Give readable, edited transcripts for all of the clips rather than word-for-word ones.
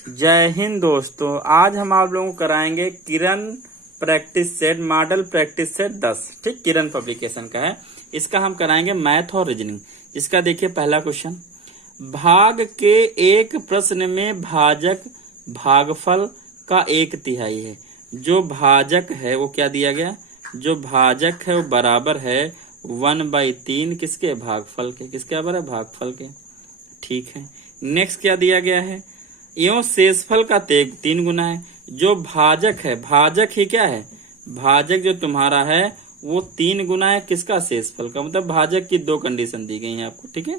जय हिंद दोस्तों, आज हम आप लोगों को कराएंगे Kiran practice set model practice set 10। ठीक, किरण पब्लिकेशन का है। इसका हम कराएंगे मैथ और रीजनिंग। इसका देखिए पहला क्वेश्चन, भाग के एक प्रश्न में भाजक भागफल का 1/3 है। जो भाजक है वो क्या दिया गया, जो भाजक है वो बराबर है 1/3 किसके, भागफल के। किसके बराबर है, भागफल के। ठीक है, नेक्स्ट क्या दिया गया है, एवं शेषफल का 3 गुना है। जो भाजक है, भाजक ही क्या है, भाजक जो तुम्हारा है वो 3 गुना है किसका, शेषफल का। मतलब भाजक की 2 कंडीशन दी गई है आपको। ठीक है,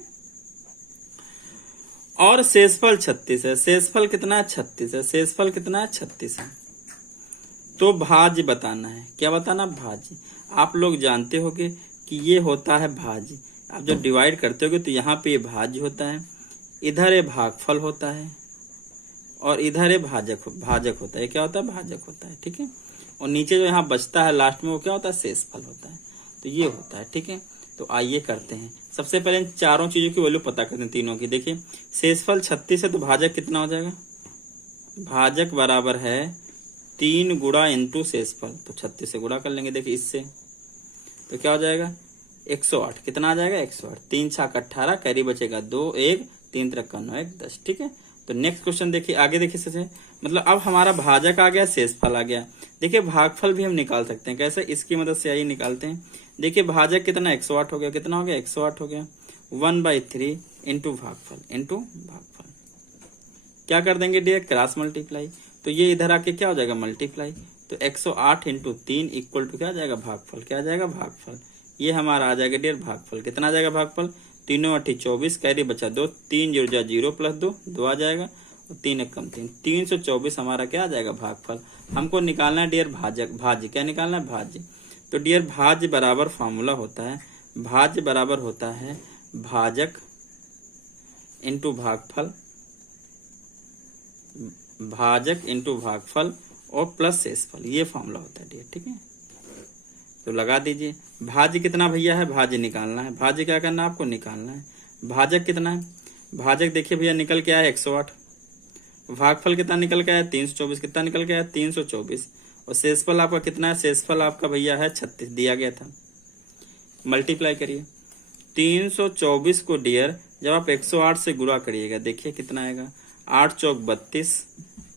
और शेषफल 36 है। शेषफल कितना है, 36 है। शेषफल कितना है, 36 है। तो भाज्य बताना है। क्या बताना, भाज्य। आप लोग जानते होगे कि ये होता है भाज्य। आप जब डिवाइड करते होगे तो यहाँ पे ये भाज्य होता है, इधर ये भागफल होता है और इधर ये भाजक होता है। क्या होता है, भाजक होता है। ठीक है, और नीचे जो यहाँ बचता है लास्ट में वो क्या होता है, शेषफल होता है। तो ये होता है। ठीक है, तो आइए करते हैं। सबसे पहले इन चारों चीजों की वैल्यू पता करते हैं, तीनों की। देखिए शेषफल 36 है तो भाजक कितना हो जाएगा, भाजक बराबर है 3 गुणा इंटू शेषफल। तो 36 से गुणा कर लेंगे। देखिए इससे तो क्या हो जाएगा, 108। कितना आ जाएगा, 108। 3 छाक 18, कैरी बचेगा 2, 1 3 3 9 1 10। ठीक है, तो नेक्स्ट क्वेश्चन देखिए, आगे देखिए से मतलब अब हमारा भाजक आ गया, शेषफल आ गया। देखिए भागफल भी हम निकाल सकते हैं। कैसे, इसकी मदद से आइए निकालते हैं। देखिए भाजक कितना, 108 हो गया। कितना हो गया, 108 हो गया। 1/3 इंटू भागफल। क्या कर देंगे डियर, क्रॉस मल्टीप्लाई। तो ये इधर आके क्या हो जाएगा, मल्टीप्लाई। तो 108 इंटू 3 इक्वल टू क्या आ जाएगा, भागफल। क्या आ जाएगा, भागफल। ये हमारा आ जाएगा डियर भागफल। कितना आ जाएगा भागफल, 3 8 24, कैरी बचा 2, 3 0 0 प्लस 2 2 आ जाएगा, और 3 1 3 324 हमारा क्या आ जाएगा, भागफल। हमको निकालना है डियर भाजक, भाज्य। क्या निकालना है, भाज्य। तो डियर भाज्य बराबर फॉर्मूला होता है, भाज्य बराबर होता है भाजक इंटू भागफल, भाजक इंटू भागफल और प्लस शेषफल। ये फॉर्मूला होता है डियर। ठीक है, तो लगा दीजिए। भाज्य कितना भैया है, भाज्य निकालना है। भाज्य क्या करना है, आपको निकालना है। भाजक कितना है, भाजक देखिए भैया निकल के आया 108। भागफल कितना निकल के आया, 324। कितना निकल के आया, 324। और शेषफल आपका कितना है, शेषफल आपका भैया है 36 दिया गया था। मल्टीप्लाई करिए 324 को डियर जब आप 108 से गुणा करिएगा, देखिए कितना आएगा, 8 चौक 32,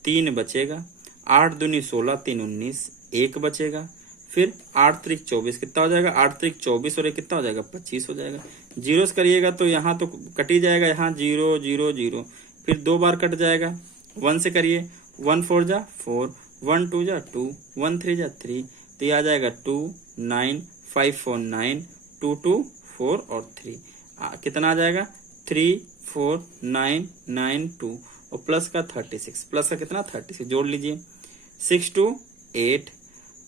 3 बचेगा, 8 दूनी 16, 3 19, 1 बचेगा। फिर 8 त्रिक 24, कितना हो जाएगा, 8 त्रिक 24 और 1 कितना हो जाएगा, 25 हो जाएगा। जीरो से करिएगा तो यहाँ तो कट ही जाएगा, यहाँ 0 0 0। फिर 2 बार कट जाएगा। 1 से करिए, 1 4 जा 4, 1 2 जा 2, 1 3 जा 3। तो ये आ जाएगा 2 9 5 4 9, 2 2 4 और 3। कितना आ जाएगा, 3 4 9 9 2 और प्लस का 36। प्लस का कितना, 36 जोड़ लीजिए। 6 2 8,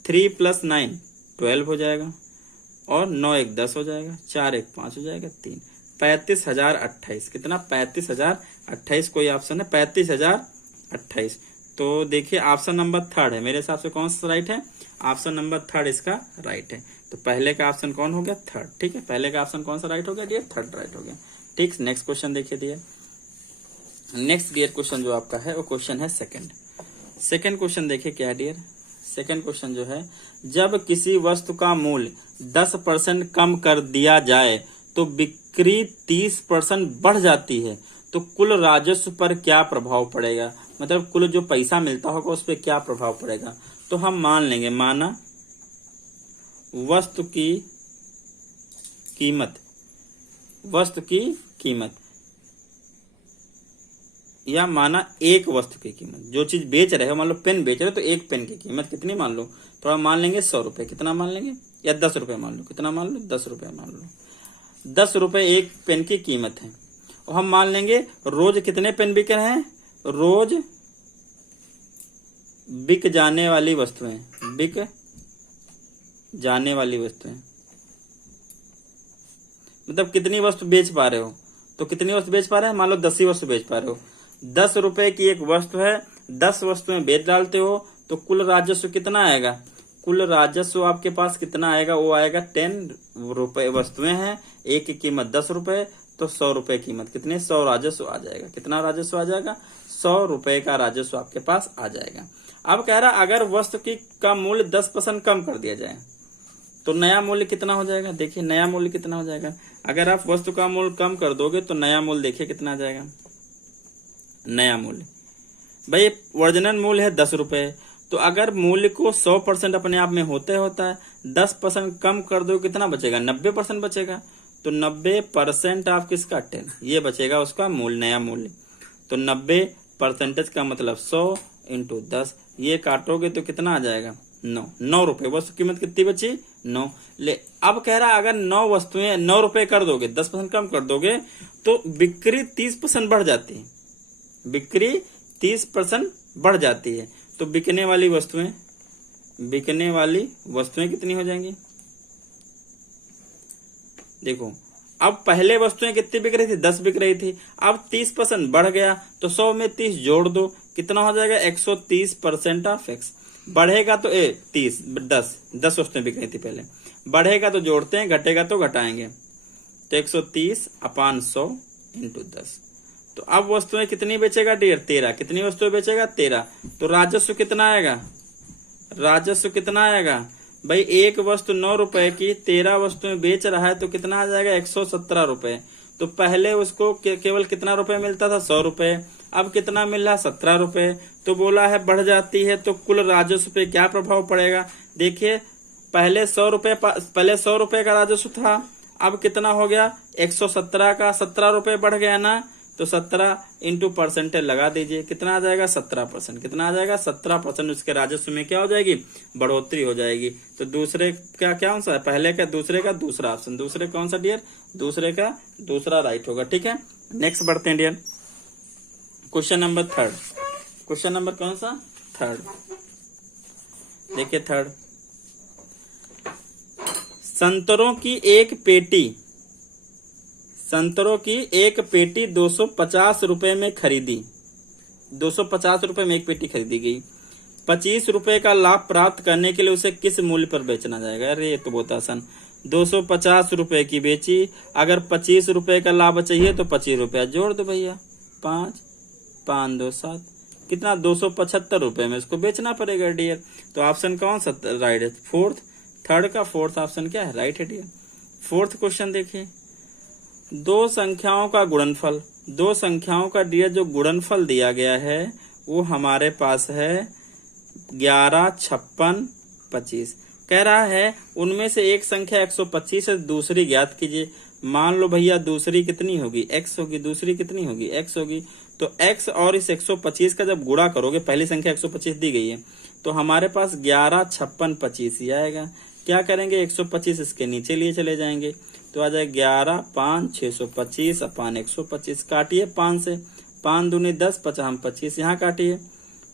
3 + 9 12 हो जाएगा, और 9 1 10 हो जाएगा, 4 1 5 हो जाएगा, 3 35,028। कितना, 35,028। कोई ऑप्शन है, 35,028। तो देखिए ऑप्शन नंबर 3 है मेरे हिसाब से। कौन सा राइट है, ऑप्शन नंबर 3 इसका राइट है। तो पहले का ऑप्शन कौन हो गया, 3। ठीक है, पहले का ऑप्शन कौन सा राइट हो गया डियर, 3 राइट हो गया। ठीक, नेक्स्ट क्वेश्चन देखिए डियर। नेक्स्ट डियर क्वेश्चन जो आपका है वो क्वेश्चन है सेकंड क्वेश्चन देखिए क्या है डियर। सेकंड क्वेश्चन जो है, जब किसी वस्तु का मूल्य 10% कम कर दिया जाए तो बिक्री 30% बढ़ जाती है, तो कुल राजस्व पर क्या प्रभाव पड़ेगा। मतलब कुल जो पैसा मिलता होगा उस पर क्या प्रभाव पड़ेगा। तो हम मान लेंगे, माना वस्तु की कीमत या माना एक वस्तु की कीमत, जो चीज बेच रहे हो, मान लो पेन बेच रहे हो तो एक पेन की कीमत कितनी मान लो, थोड़ा मान लेंगे 100 रुपए। कितना मान लेंगे, या 10 रुपए मान लो। कितना मान लो, 10 रुपए मान लो। 10 रुपए एक पेन की कीमत है। और हम मान लेंगे रोज कितने पेन बिक रहे हैं, रोज बिक जाने वाली वस्तुएं, मतलब कितनी वस्तु बेच पा रहे हो। तो कितनी वस्तु बेच पा रहे हैं, मान लो 10 ही वस्तु बेच पा रहे हो। 10 रुपए की एक वस्तु है, 10 वस्तुएं बेच डालते हो तो कुल राजस्व कितना आएगा, कुल राजस्व आपके पास कितना आएगा, वो आएगा 10 रुपए। वस्तुएं हैं, एक की कीमत 10 रुपए, तो 100 रुपए कीमत, कितने 100 राजस्व आ जाएगा। कितना राजस्व आ जाएगा, 100 रुपए का राजस्व आपके पास आ जाएगा। अब कह रहा अगर वस्तु की का मूल्य 10% कम कर दिया जाए तो नया मूल्य कितना हो जाएगा। देखिए नया मूल्य कितना हो जाएगा। अगर आप वस्तु का मूल्य कम कर दोगे तो नया मूल्य देखिए कितना आ जाएगा। नया मूल्य भाई ओरिजिनल मूल्य है 10 रुपए, तो अगर मूल्य को 100% अपने आप में होता है 10% कम कर दो कितना बचेगा, 90% बचेगा। तो 90% आप किसका 10 ये बचेगा उसका मूल्य, नया मूल्य। तो 90% का मतलब 100 इंटू 10, ये काटोगे तो कितना आ जाएगा 9 रुपए। वस्तु कीमत कितनी बची 9। ले अब कह रहा अगर 9 वस्तुएं 9 रुपए कर दोगे 10% कम कर दोगे तो बिक्री 30% बढ़ जाती है। बिक्री 30% बढ़ जाती है तो बिकने वाली वस्तुएं कितनी हो जाएंगी। देखो अब पहले वस्तुएं कितनी बिक रही थी 10 बिक रही थी, अब 30% बढ़ गया तो 100 में 30 जोड़ दो कितना हो जाएगा 130% ऑफ एक्स। बढ़ेगा तो 10 वस्तुएं बिक रही थी पहले, बढ़ेगा तो जोड़ते हैं घटेगा तो घटाएंगे। तो 130/100 इंटू 10। तो अब वस्तुएं कितनी बेचेगा डियर 13। कितनी वस्तुएं बेचेगा 13। तो राजस्व कितना आएगा भाई एक वस्तु 9 रुपए की 13 वस्तुएं बेच रहा है तो कितना आ जाएगा 117 रुपए। तो पहले उसको केवल कितना रुपए मिलता था 100 रुपए, अब कितना मिल रहा 17 रुपए। तो बोला है बढ़ जाती है तो कुल राजस्व पे क्या प्रभाव पड़ेगा। देखिए पहले 100 रुपए का राजस्व था, अब कितना हो गया 117 का 17 रुपए बढ़ गया ना। तो 17 इंटू परसेंटेज लगा दीजिए कितना आ जाएगा 17%। कितना आ जाएगा 17%। उसके राजस्व में क्या हो जाएगी बढ़ोतरी हो जाएगी। तो दूसरे का क्या आंसर है, पहले का दूसरे का दूसरा ऑप्शन। दूसरे कौन सा डियर, दूसरे का दूसरा राइट होगा। ठीक है नेक्स्ट बढ़ते हैं dear. Question number 3। Question number कौन सा 3। देखिए 3 संतरों की एक पेटी 250 रुपए में खरीदी। 250 रुपए में एक पेटी खरीदी गई। 25 रुपए का लाभ प्राप्त करने के लिए उसे किस मूल्य पर बेचना जाएगा। अरे ये तो बहुत आसान। 250 रुपए की बेची, अगर 25 रुपए का लाभ चाहिए तो 25 रुपया जोड़ दो भैया। 5 2 7 कितना 275 रुपए में इसको बेचना पड़ेगा डियर। तो ऑप्शन कौन सा राइट है, थर्ड का फोर्थ ऑप्शन क्या है राइट है डियर। फोर्थ क्वेश्चन देखिए दो संख्याओं का डियर जो गुणनफल दिया गया है वो हमारे पास है 11 56 25। कह रहा है उनमें से एक संख्या 125 है, दूसरी ज्ञात कीजिए। मान लो भैया दूसरी कितनी होगी x होगी, दूसरी कितनी होगी x होगी। तो x और इस 125 का जब गुणा करोगे, पहली संख्या 125 दी गई है तो हमारे पास 11 56 25 ही आएगा। क्या करेंगे 125 इसके नीचे लिए चले जाएंगे तो आ जाए 11 5 625 अपान 125। काटिए 5 से, 5 दूनी 10 50 25 यहाँ काटिए।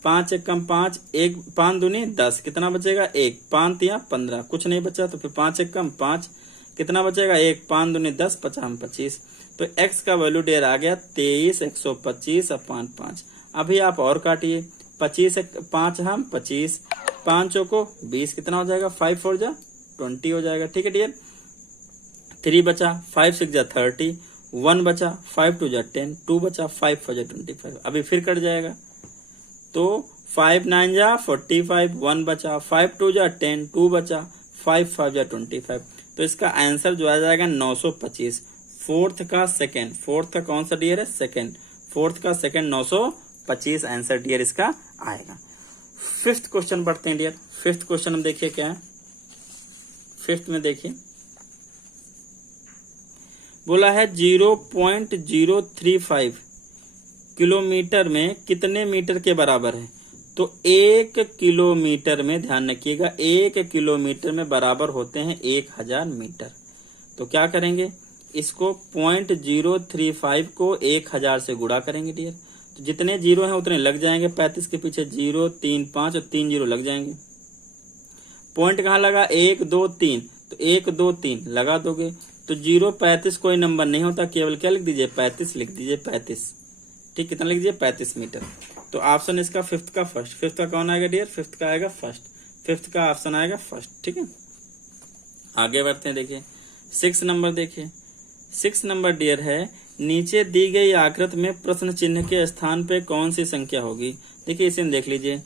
5 1 कम 5 1 5 दूनी 10 कितना बचेगा 1 5 3 15 कुछ नहीं बचा। तो फिर 5 1 कम 5 कितना बचेगा 1 5 दूनी 10 50 25। तो x का वैल्यू डियर आ गया 23 125 अपान 5। अभी आप और काटिए 25 5 हम 25 5 को 20 कितना हो जाएगा 5 4 जा 20 हो जाएगा। ठीक है डियर। 3 बचा 5 6 जा 30, 1 बचा 5 2 जा 10, 2 बचा 5 4 जा 25। अभी फिर कट जाएगा तो 5 9 जा 45, 1 बचा 5 2 जा 10, 2 बचा 5 5 जा 25। तो इसका आंसर जो आ जाएगा 925। फोर्थ का कौन सा डियर है सेकंड। फोर्थ का सेकंड 925 आंसर डियर इसका आएगा। फिफ्थ क्वेश्चन बढ़ते हैं डियर। फिफ्थ क्वेश्चन हम देखिए क्या है। फिफ्थ में देखिए बोला है 0.035 किलोमीटर में कितने मीटर के बराबर है। तो 1 किलोमीटर में ध्यान रखिएगा 1 किलोमीटर में बराबर होते हैं 1000 मीटर। तो क्या करेंगे इसको 0.035 को 1000 से गुणा करेंगे डियर। तो जितने जीरो हैं उतने लग जाएंगे, 35 के पीछे 0 3 5 और 3 जीरो लग जाएंगे। पॉइंट कहाँ लगा 1 2 3, तो 1 2 3 लगा दोगे तो 0.35 कोई नंबर नहीं होता, केवल क्या लिख दीजिए 35 लिख दीजिए 35। ठीक कितना लिख दीजिए 35 मीटर। तो ऑप्शन इसका फिफ्थ का फर्स्ट। फिफ्थ का कौन आएगा डियर, फिफ्थ का आएगा फर्स्ट। फिफ्थ का ऑप्शन आएगा फर्स्ट। ठीक है आगे बढ़ते हैं। देखिए 6 नंबर देखिए 6 नंबर डियर है नीचे दी गई आकृति में प्रश्न चिन्ह के स्थान पे कौन सी संख्या होगी। देखिए इसे देख लीजिए,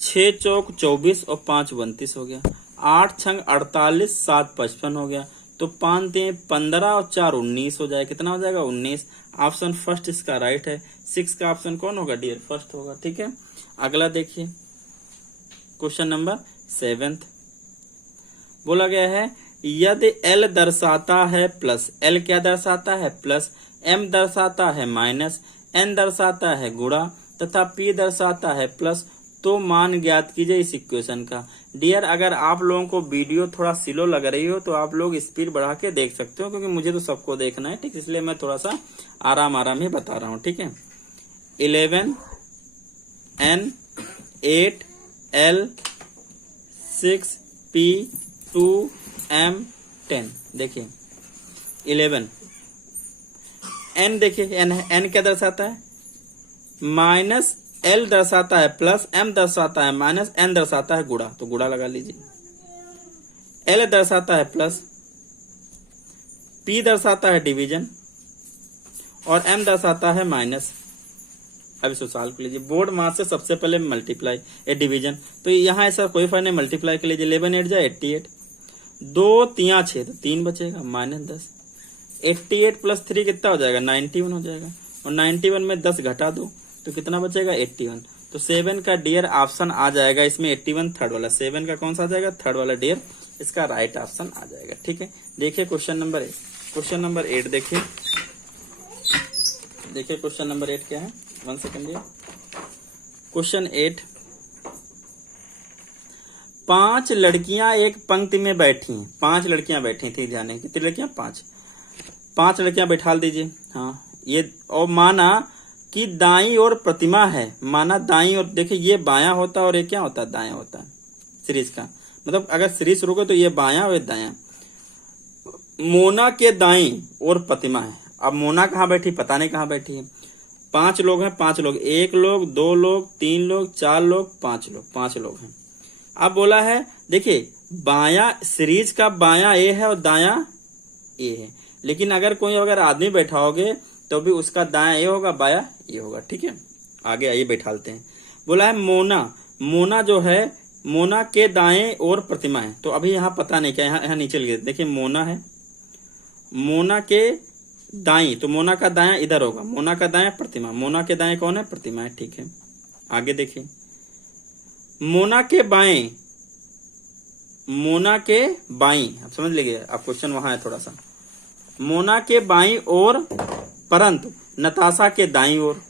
6 चौक 24 और 5 29 हो गया, 8 छंग 48, 7 55 हो गया, तो 5 3 15 और 4 19 हो जाएगा। कितना हो जाएगा 19। ऑप्शन फर्स्ट इसका राइट है। 6 का ऑप्शन कौन होगा डियर, फर्स्ट होगा। ठीक है, अगला देखिए क्वेश्चन नंबर 7 बोला गया है यदि एल दर्शाता है प्लस, एल क्या दर्शाता है प्लस, एम दर्शाता है माइनस, एन दर्शाता है गुणा तथा पी दर्शाता है प्लस, तो मान ज्ञात कीजिए इस इक्वेशन का। डियर अगर आप लोगों को वीडियो थोड़ा स्लो लग रही हो तो आप लोग स्पीड बढ़ा के देख सकते हो, क्योंकि मुझे तो सबको देखना है। ठीक, इसलिए मैं थोड़ा सा आराम आराम ही बता रहा हूँ। ठीक है, 11 एन 8 एल 6 पी 2 एम 10। देखिए 11 एन, देखिए एन क्या दर्शाता है माइनस, एल दर्शाता है प्लस, एम दर्शाता है माइनस, एन दर्शाता है गुणा, तो गुणा लगा लीजिए। एल दर्शाता है प्लस, पी दर्शाता है डिवीजन और एम दर्शाता है माइनस। अब इसको सॉल्व कर लीजिए। बोर्ड मार्क्स से सबसे पहले मल्टीप्लाई ए डिवीजन, तो यहाँ ऐसा कोई फायदा नहीं, मल्टीप्लाई कर लीजिए। 11 8 जाए 88, 2 3 6 तो 3 बचेगा माइनस 10। 88 प्लस 3 कितना हो जाएगा 91 हो जाएगा, और 91 में 10 घटा दो तो कितना बचेगा 81। तो 7 का डियर ऑप्शन आ जाएगा इसमें 81 थर्ड वाला। 7 का कौन सा आ जाएगा थर्ड वाला डियर, इसका राइट ऑप्शन आ जाएगा। ठीक है, देखिए क्वेश्चन नंबर 8, क्वेश्चन नंबर 8 देखिए, देखिए क्वेश्चन नंबर 8 क्या है। 1 सेकेंड डियर। क्वेश्चन 8, 5 लड़कियां एक पंक्ति में बैठी हैं। 5 लड़कियां बैठी थी, ध्यान दें कितनी लड़कियां 5 लड़कियां बैठा दीजिए। हाँ ये, और माना कि दाईं ओर प्रतिमा है, माना दाईं ओर, देखिए ये बायां होता है और ये क्या होता है दायां होता है सीरीज का, मतलब अगर सीरीज रुको तो ये बायां और ये दायां। मोना के दाईं ओर प्रतिमा है। अब मोना कहाँ बैठी पता नहीं कहाँ बैठी है। 5 लोग हैं, 5 लोग, 1 लोग 2 लोग 3 लोग 4 लोग 5 लोग हैं। अब बोला है देखिए बायां सीरीज का बायां ए है और दायां ए है, लेकिन अगर आदमी बैठाओगे तो भी उसका दायां ए होगा बायां ए होगा। ठीक है, आगे आइए बैठालते हैं। बोला है मोना जो है, मोना के दाएं ओर प्रतिमा है, तो अभी यहाँ पता नहीं क्या, यहाँ नीचे लिखे देखिए मोना है, मोना के दाई, तो मोना का दायां इधर होगा, मोना का दायां प्रतिमा, मोना के दाएं कौन है प्रतिमा है। ठीक है, आगे देखिए मोना के बाएं, मोना के बाई, आप समझ लीजिए, आप क्वेश्चन वहां है थोड़ा सा। मोना के बाई ओर परंतु नताशा के दाई ओर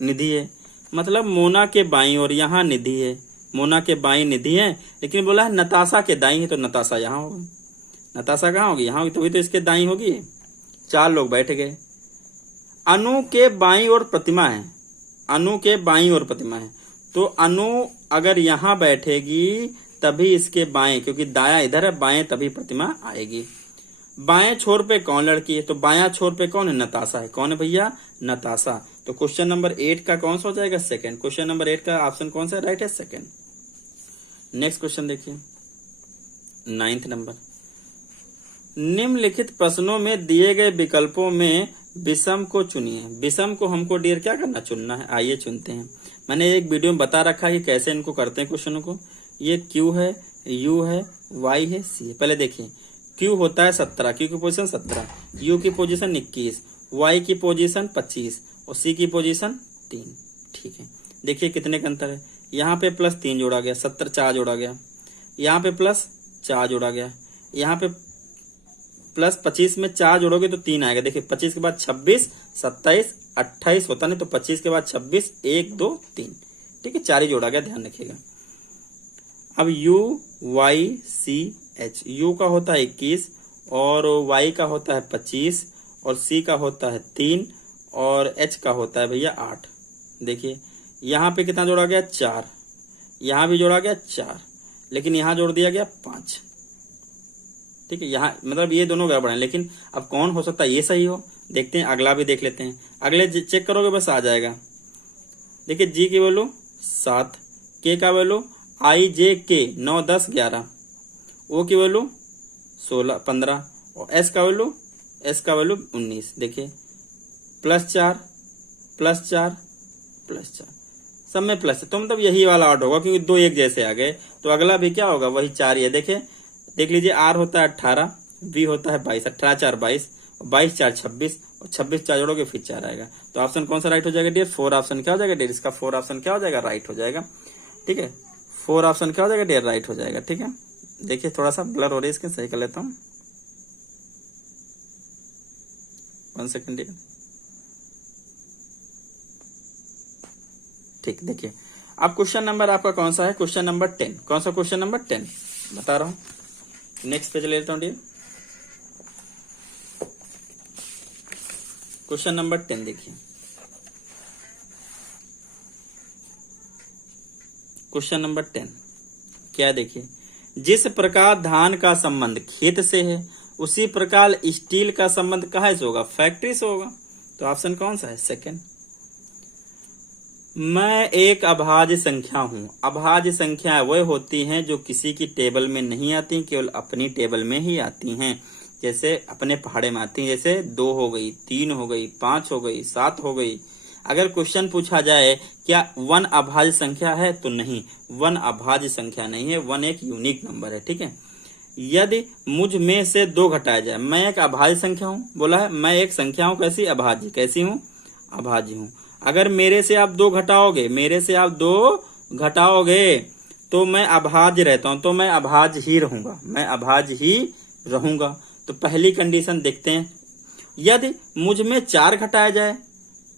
निधि है, मतलब मोना के बाई ओर यहाँ निधि है, मोना के बाई निधि है, लेकिन बोला है नताशा के दाई है, तो नताशा यहाँ होगी। नताशा कहाँ होगी यहाँ होगी, तभी तो इसके दाई होगी। 4 लोग बैठ गए। अनु के बाई ओर प्रतिमा है, अनु के बाई ओर प्रतिमा है, तो अनु अगर यहाँ बैठेगी तभी इसके बाएं, क्योंकि दाया इधर है, बाएं तभी प्रतिमा आएगी। बाएं छोर पे कौन लड़की है, तो बायां छोर पे कौन है नताशा है। कौन है भैया नताशा। तो क्वेश्चन नंबर 8 का कौन सा हो जाएगा सेकंड। क्वेश्चन नंबर 8 का ऑप्शन कौन सा राइट है सेकंड। नेक्स्ट क्वेश्चन देखिए 9th नंबर। निम्नलिखित प्रश्नों में दिए गए विकल्पों में विषम को चुनिए। विषम को हमको डियर क्या करना चुनना है, आइए चुनते हैं। मैंने एक वीडियो में बता रखा है कि कैसे इनको करते हैं क्वेश्चनों को। ये Q है, U है, Y है, C है। पहले देखिए Q होता है 17, Q की पोजीशन 17, U की पोजीशन 21, Y की पोजीशन 25 और C की पोजीशन 3। ठीक है, देखिए कितने का अंतर है। यहाँ पे प्लस 3 जोड़ा गया, 70 4 जोड़ा गया, यहाँ पे प्लस 4 जोड़ा गया, यहाँ पे प्लस 25 में 4 जोड़ोगे तो 3 आएगा। देखिए 25 के बाद 26 27 28 होता नहीं, तो 25 के बाद 26 1 2 3। ठीक है, 4 ही जोड़ा गया, ध्यान रखिएगा। अब U Y C H, U का होता है 21 और Y का होता है 25 और C का होता है 3 और H का होता है भैया 8। देखिए यहाँ पे कितना जोड़ा गया 4, यहाँ भी जोड़ा गया 4, लेकिन यहाँ जोड़ दिया गया 5। ठीक है, यहाँ मतलब ये दोनों गड़बड़ हैं, लेकिन अब कौन हो सकता है ये सही हो। देखते हैं, अगला भी देख लेते हैं। अगले चेक करोगे बस आ जाएगा। देखिए G की वैल्यू 7, K का वैल्यू IJK 9 10 11, O की वैल्यू 16 15 और S का वैल्यू 19। देखिए +4 +4 +4, सब में प्लस है, तो मतलब यही वाला आउट होगा क्योंकि दो एक जैसे आ गए। तो अगला भी क्या होगा, वही 4 ही है। देख लीजिए, आर होता है 18, बी होता है 22, 18 4 22, 22 4 26, और 26 4 जोड़ोगे फिर 4 आएगा। तो ऑप्शन कौन सा राइट हो जाएगा डियर, 4 ऑप्शन क्या हो जाएगा डियर, इसका 4 ऑप्शन क्या हो जाएगा, राइट हो जाएगा। ठीक है, 4 ऑप्शन क्या हो जाएगा डियर, राइट हो जाएगा। ठीक है, देखिए थोड़ा सा ब्लर हो रही है, इसके सही कर लेता हूँ, 1 सेकेंड डियर। ठीक, देखिए अब क्वेश्चन नंबर आपका कौन सा है, क्वेश्चन नंबर 10। कौन सा क्वेश्चन नंबर 10 बता रहा हूं। नेक्स्ट पेज ले लेता हूं डियर, क्वेश्चन नंबर 10 देखिए। क्वेश्चन नंबर 10 क्या, देखिए, जिस प्रकार धान का संबंध खेत से है उसी प्रकार स्टील का संबंध कहाँ से होगा, फैक्ट्री से होगा। तो ऑप्शन कौन सा है, सेकंड। मैं एक अभाज्य संख्या हूं। अभाज्य संख्या वह होती हैं जो किसी की टेबल में नहीं आती, केवल अपनी टेबल में ही आती हैं। जैसे अपने पहाड़े में आती हैं, जैसे 2 हो गई, 3 हो गई, 5 हो गई, 7 हो गई। अगर क्वेश्चन पूछा जाए क्या 1 अभाज्य संख्या है, तो नहीं, 1 अभाज्य संख्या नहीं है, 1 एक यूनिक नंबर है। ठीक है, यदि मुझ में से 2 घटाया जाए, मैं एक अभाज्य संख्या हूं, बोला है मैं एक संख्या हूं, कैसी, अभाज्य, कैसी हूं, अभाज्य हूं। अगर मेरे से आप 2 घटाओगे, मेरे से आप 2 घटाओगे तो मैं अभाज्य रहता हूं, तो मैं अभाज्य ही रहूंगा, मैं अभाज्य ही रहूंगा। तो पहली कंडीशन देखते हैं, यदि मुझ में 4 घटाया जाए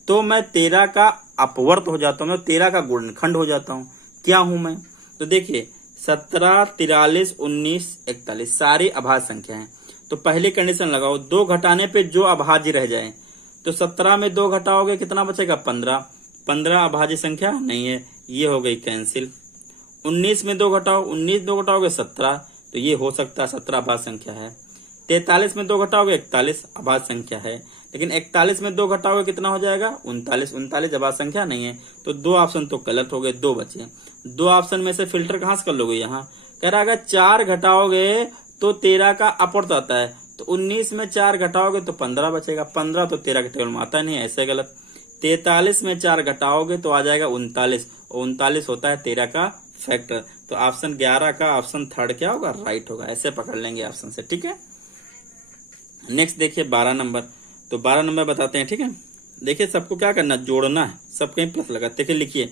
तो मैं 13 का अपवर्त हो जाता हूं, मैं 13 का गुणनखंड हो जाता हूं। क्या हूं मैं, तो देखिए 17 43 19 41 सारी अभाज्य संख्या है। तो पहली कंडीशन लगाओ, 2 घटाने पे जो अभाज्य रह जाए, तो 17 में 2 घटाओगे कितना बचेगा, 15। 15 अभाज्य संख्या नहीं है, ये हो गई कैंसिल। 19 में 2 घटाओ, 19 2 घटाओगे 17, तो ये हो सकता है 17 अभाज्य संख्या है। 43 में 2 घटाओगे 41 अभाज्य संख्या है, लेकिन 41 में 2 घटाओगे कितना हो जाएगा, 39। 39 अभाज्य संख्या नहीं है, तो 2 ऑप्शन तो गलत हो गए, 2 बचे। 2 ऑप्शन में से फिल्टर कहां से कर लोगे, यहाँ कह रहा है 4 घटाओगे तो 13 का अपवर्त आता है, तो 19 में 4 घटाओगे तो 15 बचेगा, 15 तो 13 के टेबल में आता नहीं, ऐसे गलत। 43 में 4 घटाओगे तो आ जाएगा 39, और 39 होता है 13 का फैक्टर। तो ऑप्शन 11 का ऑप्शन थर्ड क्या होगा, राइट होगा, ऐसे पकड़ लेंगे ऑप्शन से। ठीक है, नेक्स्ट देखिए 12 नंबर। तो 12 नंबर बताते हैं। ठीक है, देखिए सबको क्या करना, जोड़ना है, सब कहीं प्लस लगा। देखिए लिखिए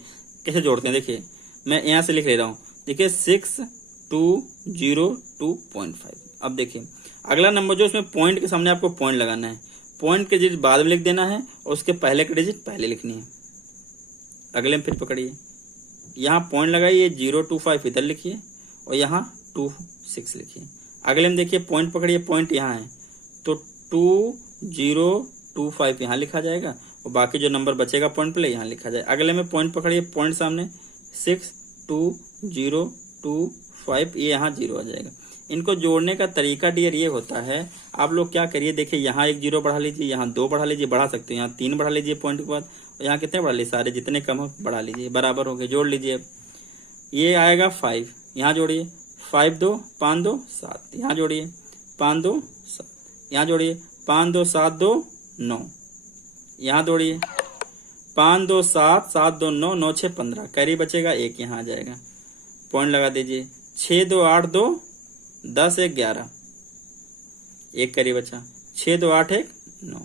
कैसे जोड़ते हैं, देखिए मैं यहाँ से लिख ले रहा हूँ, देखिए 6202.5। अब देखिए अगला नंबर जो उसमें पॉइंट के सामने आपको पॉइंट लगाना है, पॉइंट के डिजिट बाद में लिख देना है और उसके पहले के डिजिट पहले लिखनी है। अगले में फिर पकड़िए, यहाँ पॉइंट लगाइए, 025 इधर लिखिए और यहाँ 26 लिखिए। अगले में देखिए पॉइंट पकड़िए, पॉइंट यहाँ है तो 2025 यहाँ लिखा जाएगा और बाकी जो नंबर बचेगा पॉइंट पे यहाँ लिखा जाए। अगले में पॉइंट पकड़िए, पॉइंट सामने 62025, ये यहाँ 0 आ जाएगा। इनको जोड़ने का तरीका डियर ये होता है, आप लोग क्या करिए, देखिए यहाँ एक 0 बढ़ा लीजिए, यहाँ 2 बढ़ा लीजिए, बढ़ा सकते हैं, यहाँ 3 बढ़ा लीजिए पॉइंट के बाद, और यहाँ कितने बढ़ा लीजिए, सारे जितने कम हो बढ़ा लीजिए, बराबर हो गए, जोड़ लीजिए। अब ये आएगा 5, यहाँ जोड़िए, 5 2 5 2 7, यहाँ जोड़िए 5 2 7, यहाँ जोड़िए 5 2 7 2 9, यहाँ जोड़िए 5 2 7 7 2 9 9 6 15, कैरी बचेगा 1, यहाँ आ जाएगा, पॉइंट लगा दीजिए। 6 2 8 2 10 1 11, 1 कैरी बचा, 6 2 8 1 9,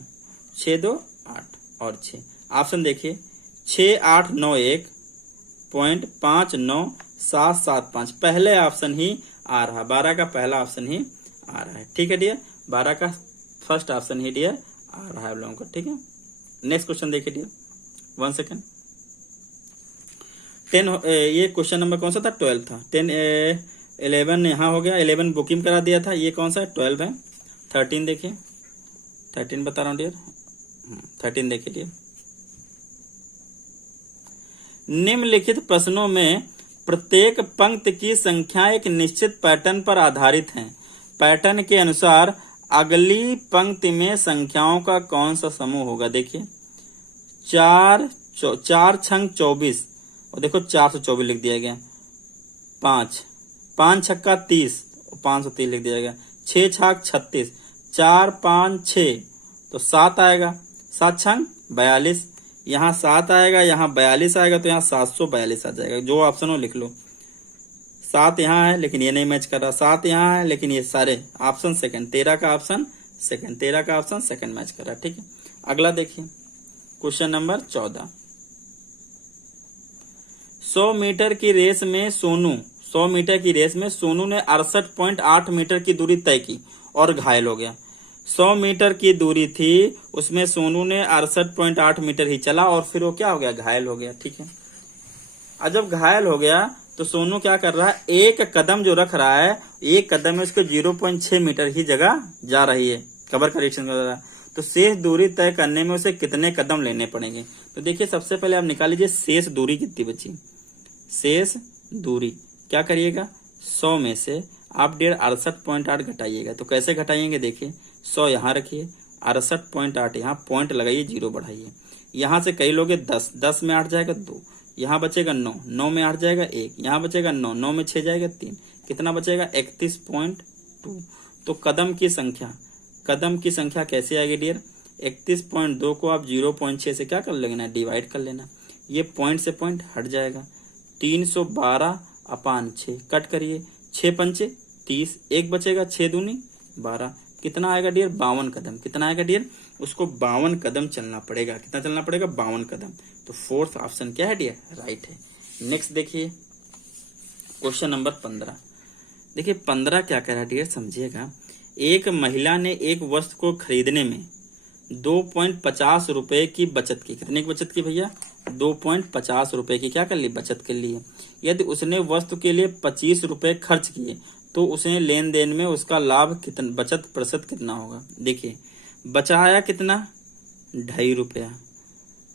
6 2 8 और 6। ऑप्शन देखिए 6 8 9 1 पॉइंट 5 9 7 7 5, पहले ऑप्शन ही आ रहा, 12 का पहला ऑप्शन ही आ रहा है। ठीक है डियर, 12 का फर्स्ट ऑप्शन ही डियर आ रहा है आप लोगों को। ठीक है, नेक्स्ट क्वेश्चन देखिए डियर, 1 सेकेंड। 10 ये क्वेश्चन नंबर कौन सा था, 12 था। 10 11 यहाँ हो गया, 11 बुकिंग करा दिया था, ये कौन सा है, 12 है। 13 देखिए, 13 बता रहा हूँ डियर, 13 देखिए डियर। निम्नलिखित प्रश्नों में प्रत्येक पंक्ति की संख्या एक निश्चित पैटर्न पर आधारित है। पैटर्न के अनुसार अगली पंक्ति में संख्याओं का कौन सा समूह होगा। देखिए 4 छंग 24, और देखो 424 लिख दिया गया। 5 छक्का 30, 530 लिख दिया गया। 6 छाक 36, 4 5 6 तो 7 आएगा, 7 छंग 42, यहाँ 7 आएगा, यहाँ 42 आएगा, तो यहाँ 742 आ जाएगा। जो ऑप्शन हो लिख लो। 7 यहाँ है लेकिन ये नहीं मैच कर रहा, 7 यहाँ है लेकिन ये सारे ऑप्शन सेकंड, 13 का ऑप्शन सेकंड, 13 का ऑप्शन सेकंड मैच कर रहा है। ठीक है, अगला देखिए क्वेश्चन नंबर 14। 100 मीटर की रेस में सोनू 100 मीटर की रेस में सोनू ने 68.8 मीटर की दूरी तय की और घायल हो गया। 100 मीटर की दूरी थी, उसमें सोनू ने 68.8 मीटर ही चला और फिर वो क्या हो गया, घायल हो गया। ठीक है, अब जब घायल हो गया तो सोनू क्या कर रहा है, एक कदम जो रख रहा है, एक कदम में उसको 0.6 मीटर ही जगह जा रही है, कवर करेक्शन कर रहा है। तो शेष दूरी तय करने में उसे कितने कदम लेने पड़ेंगे? तो देखिए सबसे पहले आप निकाल लीजिए शेष दूरी कितनी बची। शेष दूरी क्या करिएगा, 100 में से आप 68.8 घटाइएगा। तो कैसे घटाइएगा, देखिए 100 यहाँ रखिए, 68.8 यहाँ पॉइंट लगाइए, 0 बढ़ाइए। यहाँ से कई लोगे 10, 10 में 8 जाएगा 2, यहाँ बचेगा 9, 9 में 8 जाएगा 1, यहाँ बचेगा 9, 9 में 6 जाएगा 3, कितना बचेगा 31.2। तो कदम की संख्या कैसे आएगी डियर, 31.2 को आप 0.6 से क्या कर लेना, डिवाइड कर लेना। ये पॉइंट से पॉइंट हट जाएगा, 312/6 कट करिए, 6 पंचे 30, एक बचेगा, 6 दूनी 12, कितना आएगा डियर, 52 कदम। कितना आएगा डियर, उसको 52 कदम चलना पड़ेगा। कितना चलना पड़ेगा, 52 कदम। तो फोर्थ ऑप्शन क्या है डियर, राइट है। नेक्स्ट देखिए क्वेश्चन नंबर 15। देखिए 15 क्या कह रहा है डियर, समझिएगा। एक महिला ने एक वस्तु को खरीदने में 2.50 रुपए की बचत की। कितने की बचत की भैया, 2.50 रुपए की क्या कर ली, बचत कर ली है। यदि उसने वस्तु के लिए 25 रुपए खर्च किए तो उसे लेन देन में उसका लाभ कितना, बचत प्रतिशत कितना होगा। देखिए बचाया कितना, 2.5 रुपया,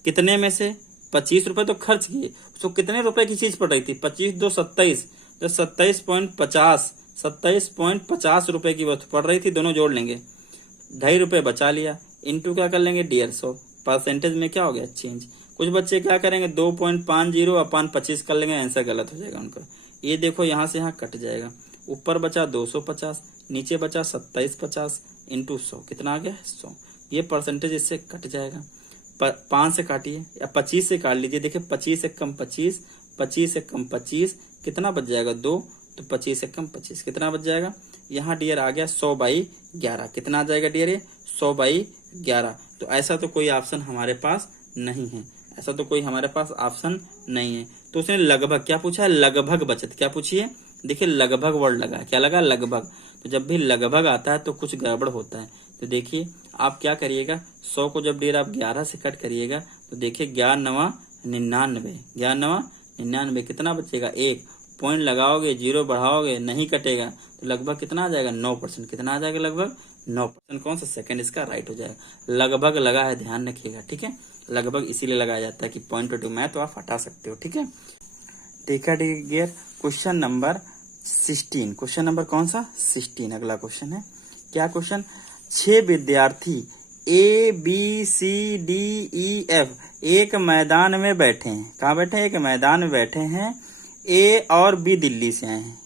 कितने में से 25 रुपए तो खर्च किए, उसको कितने रुपए की चीज पड़ रही थी, 25 2 27, तो 27.50 रुपए की वस्तु पड़ रही थी, दोनों जोड़ लेंगे, 2.5 रुपए बचा लिया, इंटू क्या कर लेंगे डियर 100, परसेंटेज में क्या हो गया चेंज। कुछ बच्चे क्या करेंगे 2.50/25 कर लेंगे, आंसर गलत हो जाएगा उनका। ये देखो यहाँ से यहाँ कट जाएगा, ऊपर बचा 250, नीचे बचा 2750 इंटू 100, कितना आ गया 100। ये परसेंटेज इससे कट जाएगा, 5 से काटिए या 25 से काट लीजिए। देखिए 25 से कम 25, 25 से कम 25, कितना बच जाएगा 2, तो 25 से कम 25 कितना बच जाएगा। यहाँ डियर आ गया 100/11, कितना आ जाएगा डियर, 100/11। तो ऐसा तो कोई ऑप्शन हमारे पास नहीं है, ऐसा तो कोई हमारे पास ऑप्शन नहीं है। तो उसने लगभग क्या पूछा है, लगभग बचत क्या पूछी है। देखिए लगभग वर्ड लगा, क्या लगा, लगभग। तो जब भी लगभग आता है तो कुछ गड़बड़ होता है। तो देखिए आप क्या करिएगा, 100 को जब डियर आप 11 से कट करिएगा तो देखिए 11 9 99, 11 9 99, कितना बचेगा 1, पॉइंट लगाओगे, 0 बढ़ाओगे, नहीं कटेगा, तो लगभग कितना आ जाएगा 9%। कितना आ जाएगा, लगभग 9%। कौन सा सेकंड इसका राइट हो जाएगा। लगभग लगा है, ध्यान रखिएगा, ठीक है। लगभग इसीलिए लगाया जाता है कि पॉइंट टू मैथ तो आप हटा सकते हो, ठीक है। देखा dear question number 16, question number कौन सा 16। अगला क्वेश्चन है, क्या क्वेश्चन, 6 विद्यार्थी ABCDEF एक मैदान में बैठे हैं। कहाँ बैठे हैं, एक मैदान में बैठे हैं। A और B दिल्ली से आए हैं।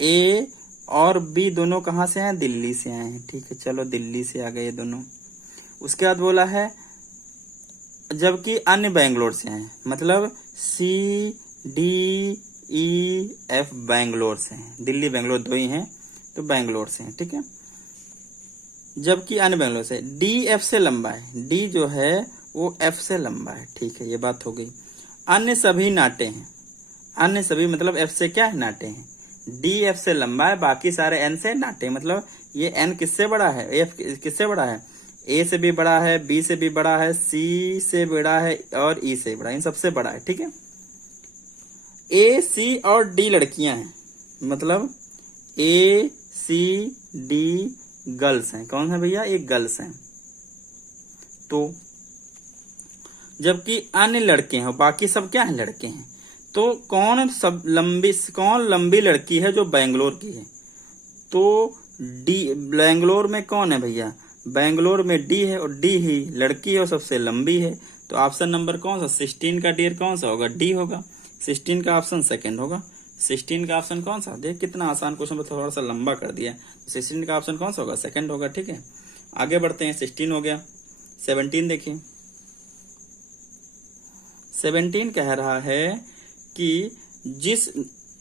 A और B दोनों कहाँ से हैं, दिल्ली से आए हैं, ठीक है। चलो दिल्ली से आ गए ये दोनों। उसके बाद बोला है जबकि अन्य बेंगलोर से आए हैं, मतलब CDEF बेंगलोर से हैं। दिल्ली बेंगलोर दो ही हैं तो बेंगलोर से हैं, ठीक है। जबकि अन्य बेंगलोर से, D F से लंबा है, D जो है वो F से लंबा है, ठीक है, ये बात हो गई। अन्य सभी नाटे हैं, अन्य सभी मतलब F से क्या है, नाटे हैं। D F से लंबा है, बाकी सारे N से नाटे, मतलब ये N किससे बड़ा है, F किससे बड़ा है, A से भी बड़ा है, B से भी बड़ा है, C से बड़ा है और E से बड़ा है, इन सबसे बड़ा है, ठीक है। A C और D लड़कियां हैं, मतलब A C D गर्ल्स हैं। कौन है भैया, ये गर्ल्स हैं। तो जबकि अन्य लड़के हैं, बाकी सब क्या है, लड़के हैं। तो कौन लंबी लड़की है जो बेंगलोर की है, तो डी, बेंगलोर में कौन है भैया, बेंगलोर में डी है और डी ही लड़की है और सबसे लंबी है। तो ऑप्शन नंबर कौन सा 16 का डियर कौन सा होगा, डी होगा। 16 का ऑप्शन सेकंड होगा। 16 का ऑप्शन कौन सा, देख कितना आसान क्वेश्चन में थोड़ा सा लंबा कर दिया। 16 का ऑप्शन कौन सा होगा, सेकंड होगा, ठीक है। आगे बढ़ते हैं, 16 हो गया। 17 देखिए, 17 कह रहा है कि जिस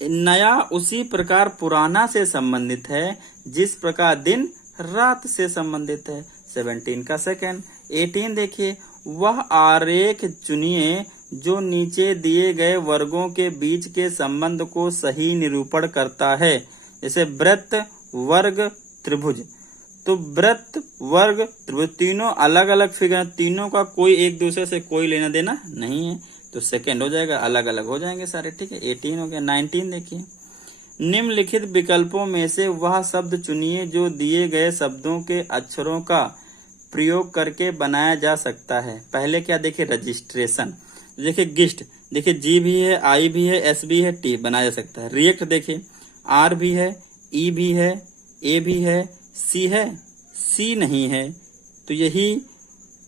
नया उसी प्रकार पुराना से संबंधित है जिस प्रकार दिन रात से संबंधित है। 17 का सेकंड। 18 देखिए, वह आरेख चुनिए जो नीचे दिए गए वर्गों के बीच के संबंध को सही निरूपण करता है। जैसे वृत्त, वर्ग, त्रिभुज। तो वृत्त, वर्ग, त्रिभुज तीनों अलग अलग फिगर, तीनों का कोई एक दूसरे से कोई लेना देना नहीं है, तो सेकंड हो जाएगा, अलग अलग हो जाएंगे सारे, ठीक है। 18 हो गया। 19 देखिए, निम्नलिखित विकल्पों में से वह शब्द चुनिए जो दिए गए शब्दों के अक्षरों का प्रयोग करके बनाया जा सकता है। पहले क्या देखिए, रजिस्ट्रेशन। देखिए गिस्ट, देखिए जी भी है, आई भी है, एस भी है, टी बनाया जा सकता है। रिएक्ट देखिए, आर भी है, ई भी है, ए भी है, सी है, सी नहीं है, तो यही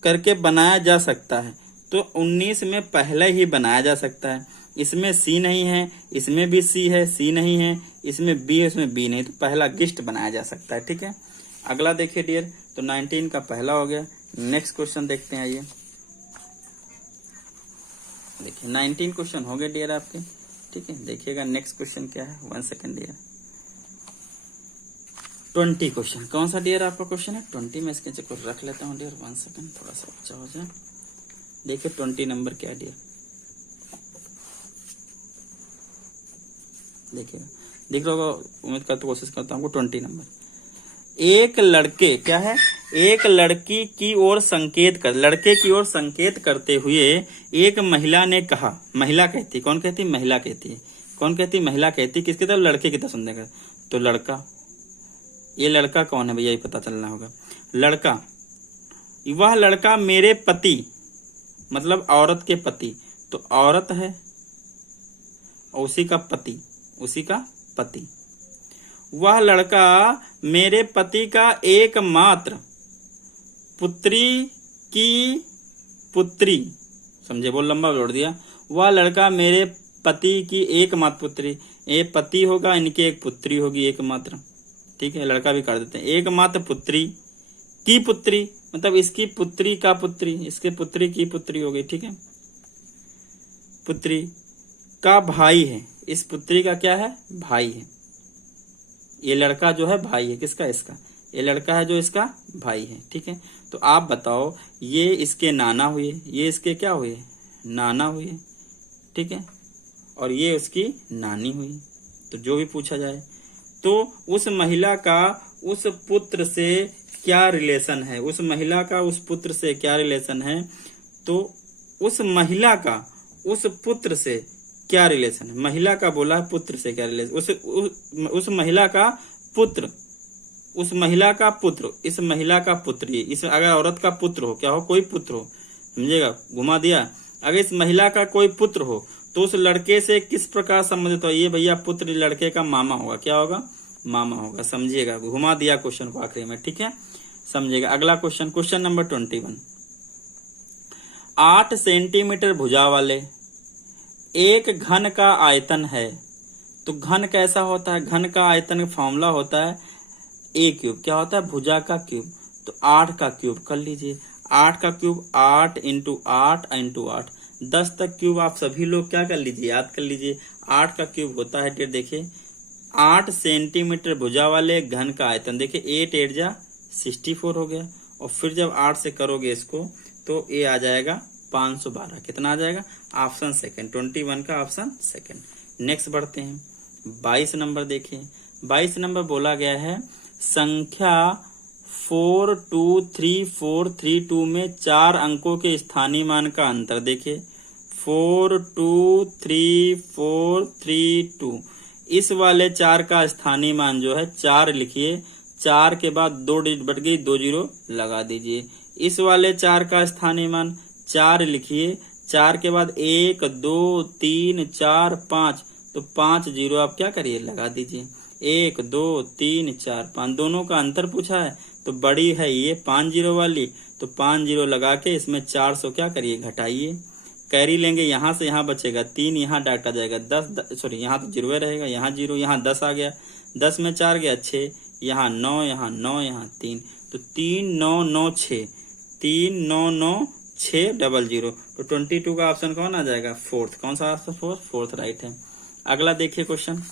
करके बनाया जा सकता है। तो 19 में पहले ही बनाया जा सकता है। इसमें सी नहीं है, इसमें भी सी है, सी नहीं है, इसमें बी है, इसमें बी नहीं, तो पहला गिस्ट बनाया जा सकता है, ठीक है। अगला देखिए डियर, तो 19 का पहला हो गया। नेक्स्ट क्वेश्चन देखते हैं, आइए देखिए 19 क्वेश्चन हो गए डियर आपके, ठीक है। देखिएगा नेक्स्ट क्वेश्चन क्या है, 1 सेकंड डियर। 20 क्वेश्चन, कौन सा डियर आपका क्वेश्चन है? 20 में इसके को रख लेता हूँ डियर, 1 सेकंड, थोड़ा सा अच्छा हो जाए। देखिए 20 नंबर क्या है डियर, देखिएगा, दिख रहा होगा, उम्मीद करता कोशिश करता हूँ। 20 नंबर, एक लड़के क्या है, एक लड़की की ओर संकेत कर, लड़के की ओर संकेत करते हुए एक महिला ने कहा, महिला कहती, कौन कहती? महिला कहती है। कौन कहती? महिला कहती। किसकी तरफ? लड़के की तरफ सुनने। तो लड़का, ये लड़का कौन है भैया, ये पता चलना होगा। लड़का, वह लड़का मेरे पति, मतलब औरत के पति, तो औरत है और उसी का पति, उसी का पति। वह लड़का मेरे पति का एकमात्र पुत्री की पुत्री, समझे, बहुत लंबा जोड़ दिया। वह लड़का मेरे पति की एकमात्र पुत्री, ये पति होगा, इनकी एक पुत्री होगी एकमात्र, ठीक है। लड़का भी कर देते हैं। एकमात्र पुत्री की पुत्री, मतलब इसकी पुत्री का पुत्री, इसके पुत्री की पुत्री हो गई, ठीक है। पुत्री का भाई है, इस पुत्री का क्या है? भाई है। ये लड़का जो है भाई है, किसका? इसका। ये लड़का है जो इसका भाई है, ठीक है। तो आप बताओ, ये इसके नाना हुए, ये इसके क्या हुए? नाना हुए, ठीक है। और ये उसकी नानी हुई। तो जो भी पूछा जाए, तो उस महिला का उस पुत्र से क्या रिलेशन है? उस महिला का उस पुत्र से क्या रिलेशन है? तो उस महिला का उस पुत्र से क्या रिलेशन है? महिला का बोला है, पुत्र से क्या रिलेशन? उस महिला का पुत्र, उस महिला का पुत्र, इस महिला का पुत्र, इस अगर औरत का पुत्र हो, क्या हो? कोई पुत्र हो, समझेगा, घुमा दिया। अगर इस महिला का कोई पुत्र हो तो उस लड़के से किस प्रकार संबंधित हो? ये भैया पुत्र लड़के का मामा होगा, क्या होगा? मामा होगा, समझिएगा, घुमा दिया क्वेश्चन को आखिरी में, ठीक है, समझिएगा। अगला क्वेश्चन, क्वेश्चन नंबर 21। 8 सेंटीमीटर भुजा वाले एक घन का आयतन है, तो घन कैसा होता है? घन का आयतन फॉर्मूला होता है ए क्यूब, क्या होता है? भुजा का क्यूब। तो 8 का क्यूब कर लीजिए, 8 का क्यूब 8 इंटू 8 इंटू 8, 10 तक क्यूब आप सभी लोग क्या कर लीजिए, याद कर लीजिए। 8 का क्यूब होता है डियर, देखिए 8 सेंटीमीटर भुजा वाले घन का आयतन, देखिए 8 8 जा 64 हो गया, और फिर जब 8 से करोगे इसको तो ये आ जाएगा 512। कितना आ जाएगा? ऑप्शन सेकंड, 21 का ऑप्शन सेकंड। नेक्स्ट बढ़ते हैं, 22 नंबर देखिए। 22 नंबर बोला गया है, संख्या 4234432 में 4 अंकों के स्थानीय मान का अंतर। देखिए 4234432, इस वाले 4 का स्थानीय मान जो है 4 लिखिए, 4 के बाद 2 डिजिट बढ़ गई, 2 जीरो लगा दीजिए। इस वाले 4 का स्थानीय मान 4 लिखिए, 4 के बाद 1 2 3 4 5, तो 5 जीरो आप क्या करिए, लगा दीजिए। 1 2 3 4 5, दोनों का अंतर पूछा है, तो बड़ी है ये 5 जीरो वाली, तो 5 जीरो लगा के इसमें 400 क्या करिए, घटाइए। कैरी लेंगे, यहाँ से यहाँ बचेगा 3, यहाँ डाटा जाएगा 10, सॉरी यहाँ तो जीरो रहेगा, यहाँ जीरो, यहाँ 10 आ गया, 10 में 4 गया 6, यहाँ 9, यहाँ 9, यहाँ 3, तो 3 9 9 6, 3 9 9 600, तो 22 का ऑप्शन कौन आ जाएगा? फोर्थ। कौन सा ऑप्शन? फोर्थ राइट है। अगला देखिए क्वेश्चन,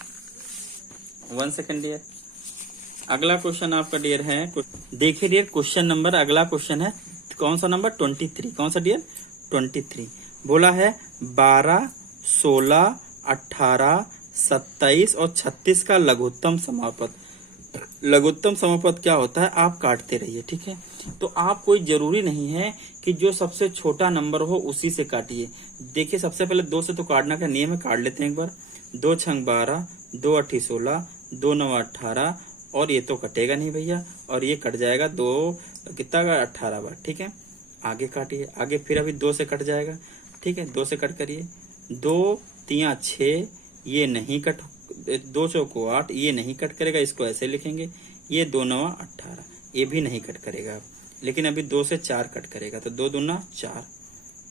1 सेकेंड डियर। अगला क्वेश्चन आपका डियर है, देखिए डियर क्वेश्चन नंबर, अगला क्वेश्चन है कौन सा नंबर? 23। कौन सा डियर? 23। बोला है 12, 16, 18, 27 और 36 का लघुत्तम समापद। लघुत्तम समापद क्या होता है? आप काटते रहिए, ठीक है। तो आप, कोई जरूरी नहीं है कि जो सबसे छोटा नंबर हो उसी से काटिए। देखिए सबसे पहले 2 से तो काटना का नियम है, काट लेते हैं एक बार। 2 छंग 12, 2 अठी 16, 2 9 18, और ये तो कटेगा नहीं भैया, और ये कट जाएगा 2 कितना का 18 बार, ठीक है। आगे काटिए, आगे फिर अभी 2 से कट जाएगा, ठीक है। 2 से कट करिए, 2 3 6, ये नहीं कट, 2 चौको 8, ये नहीं कट करेगा, इसको ऐसे लिखेंगे। ये 2 9 18, ये भी नहीं कट करेगा, लेकिन अभी 2 से 4 कट करेगा, तो 2 दूना 4।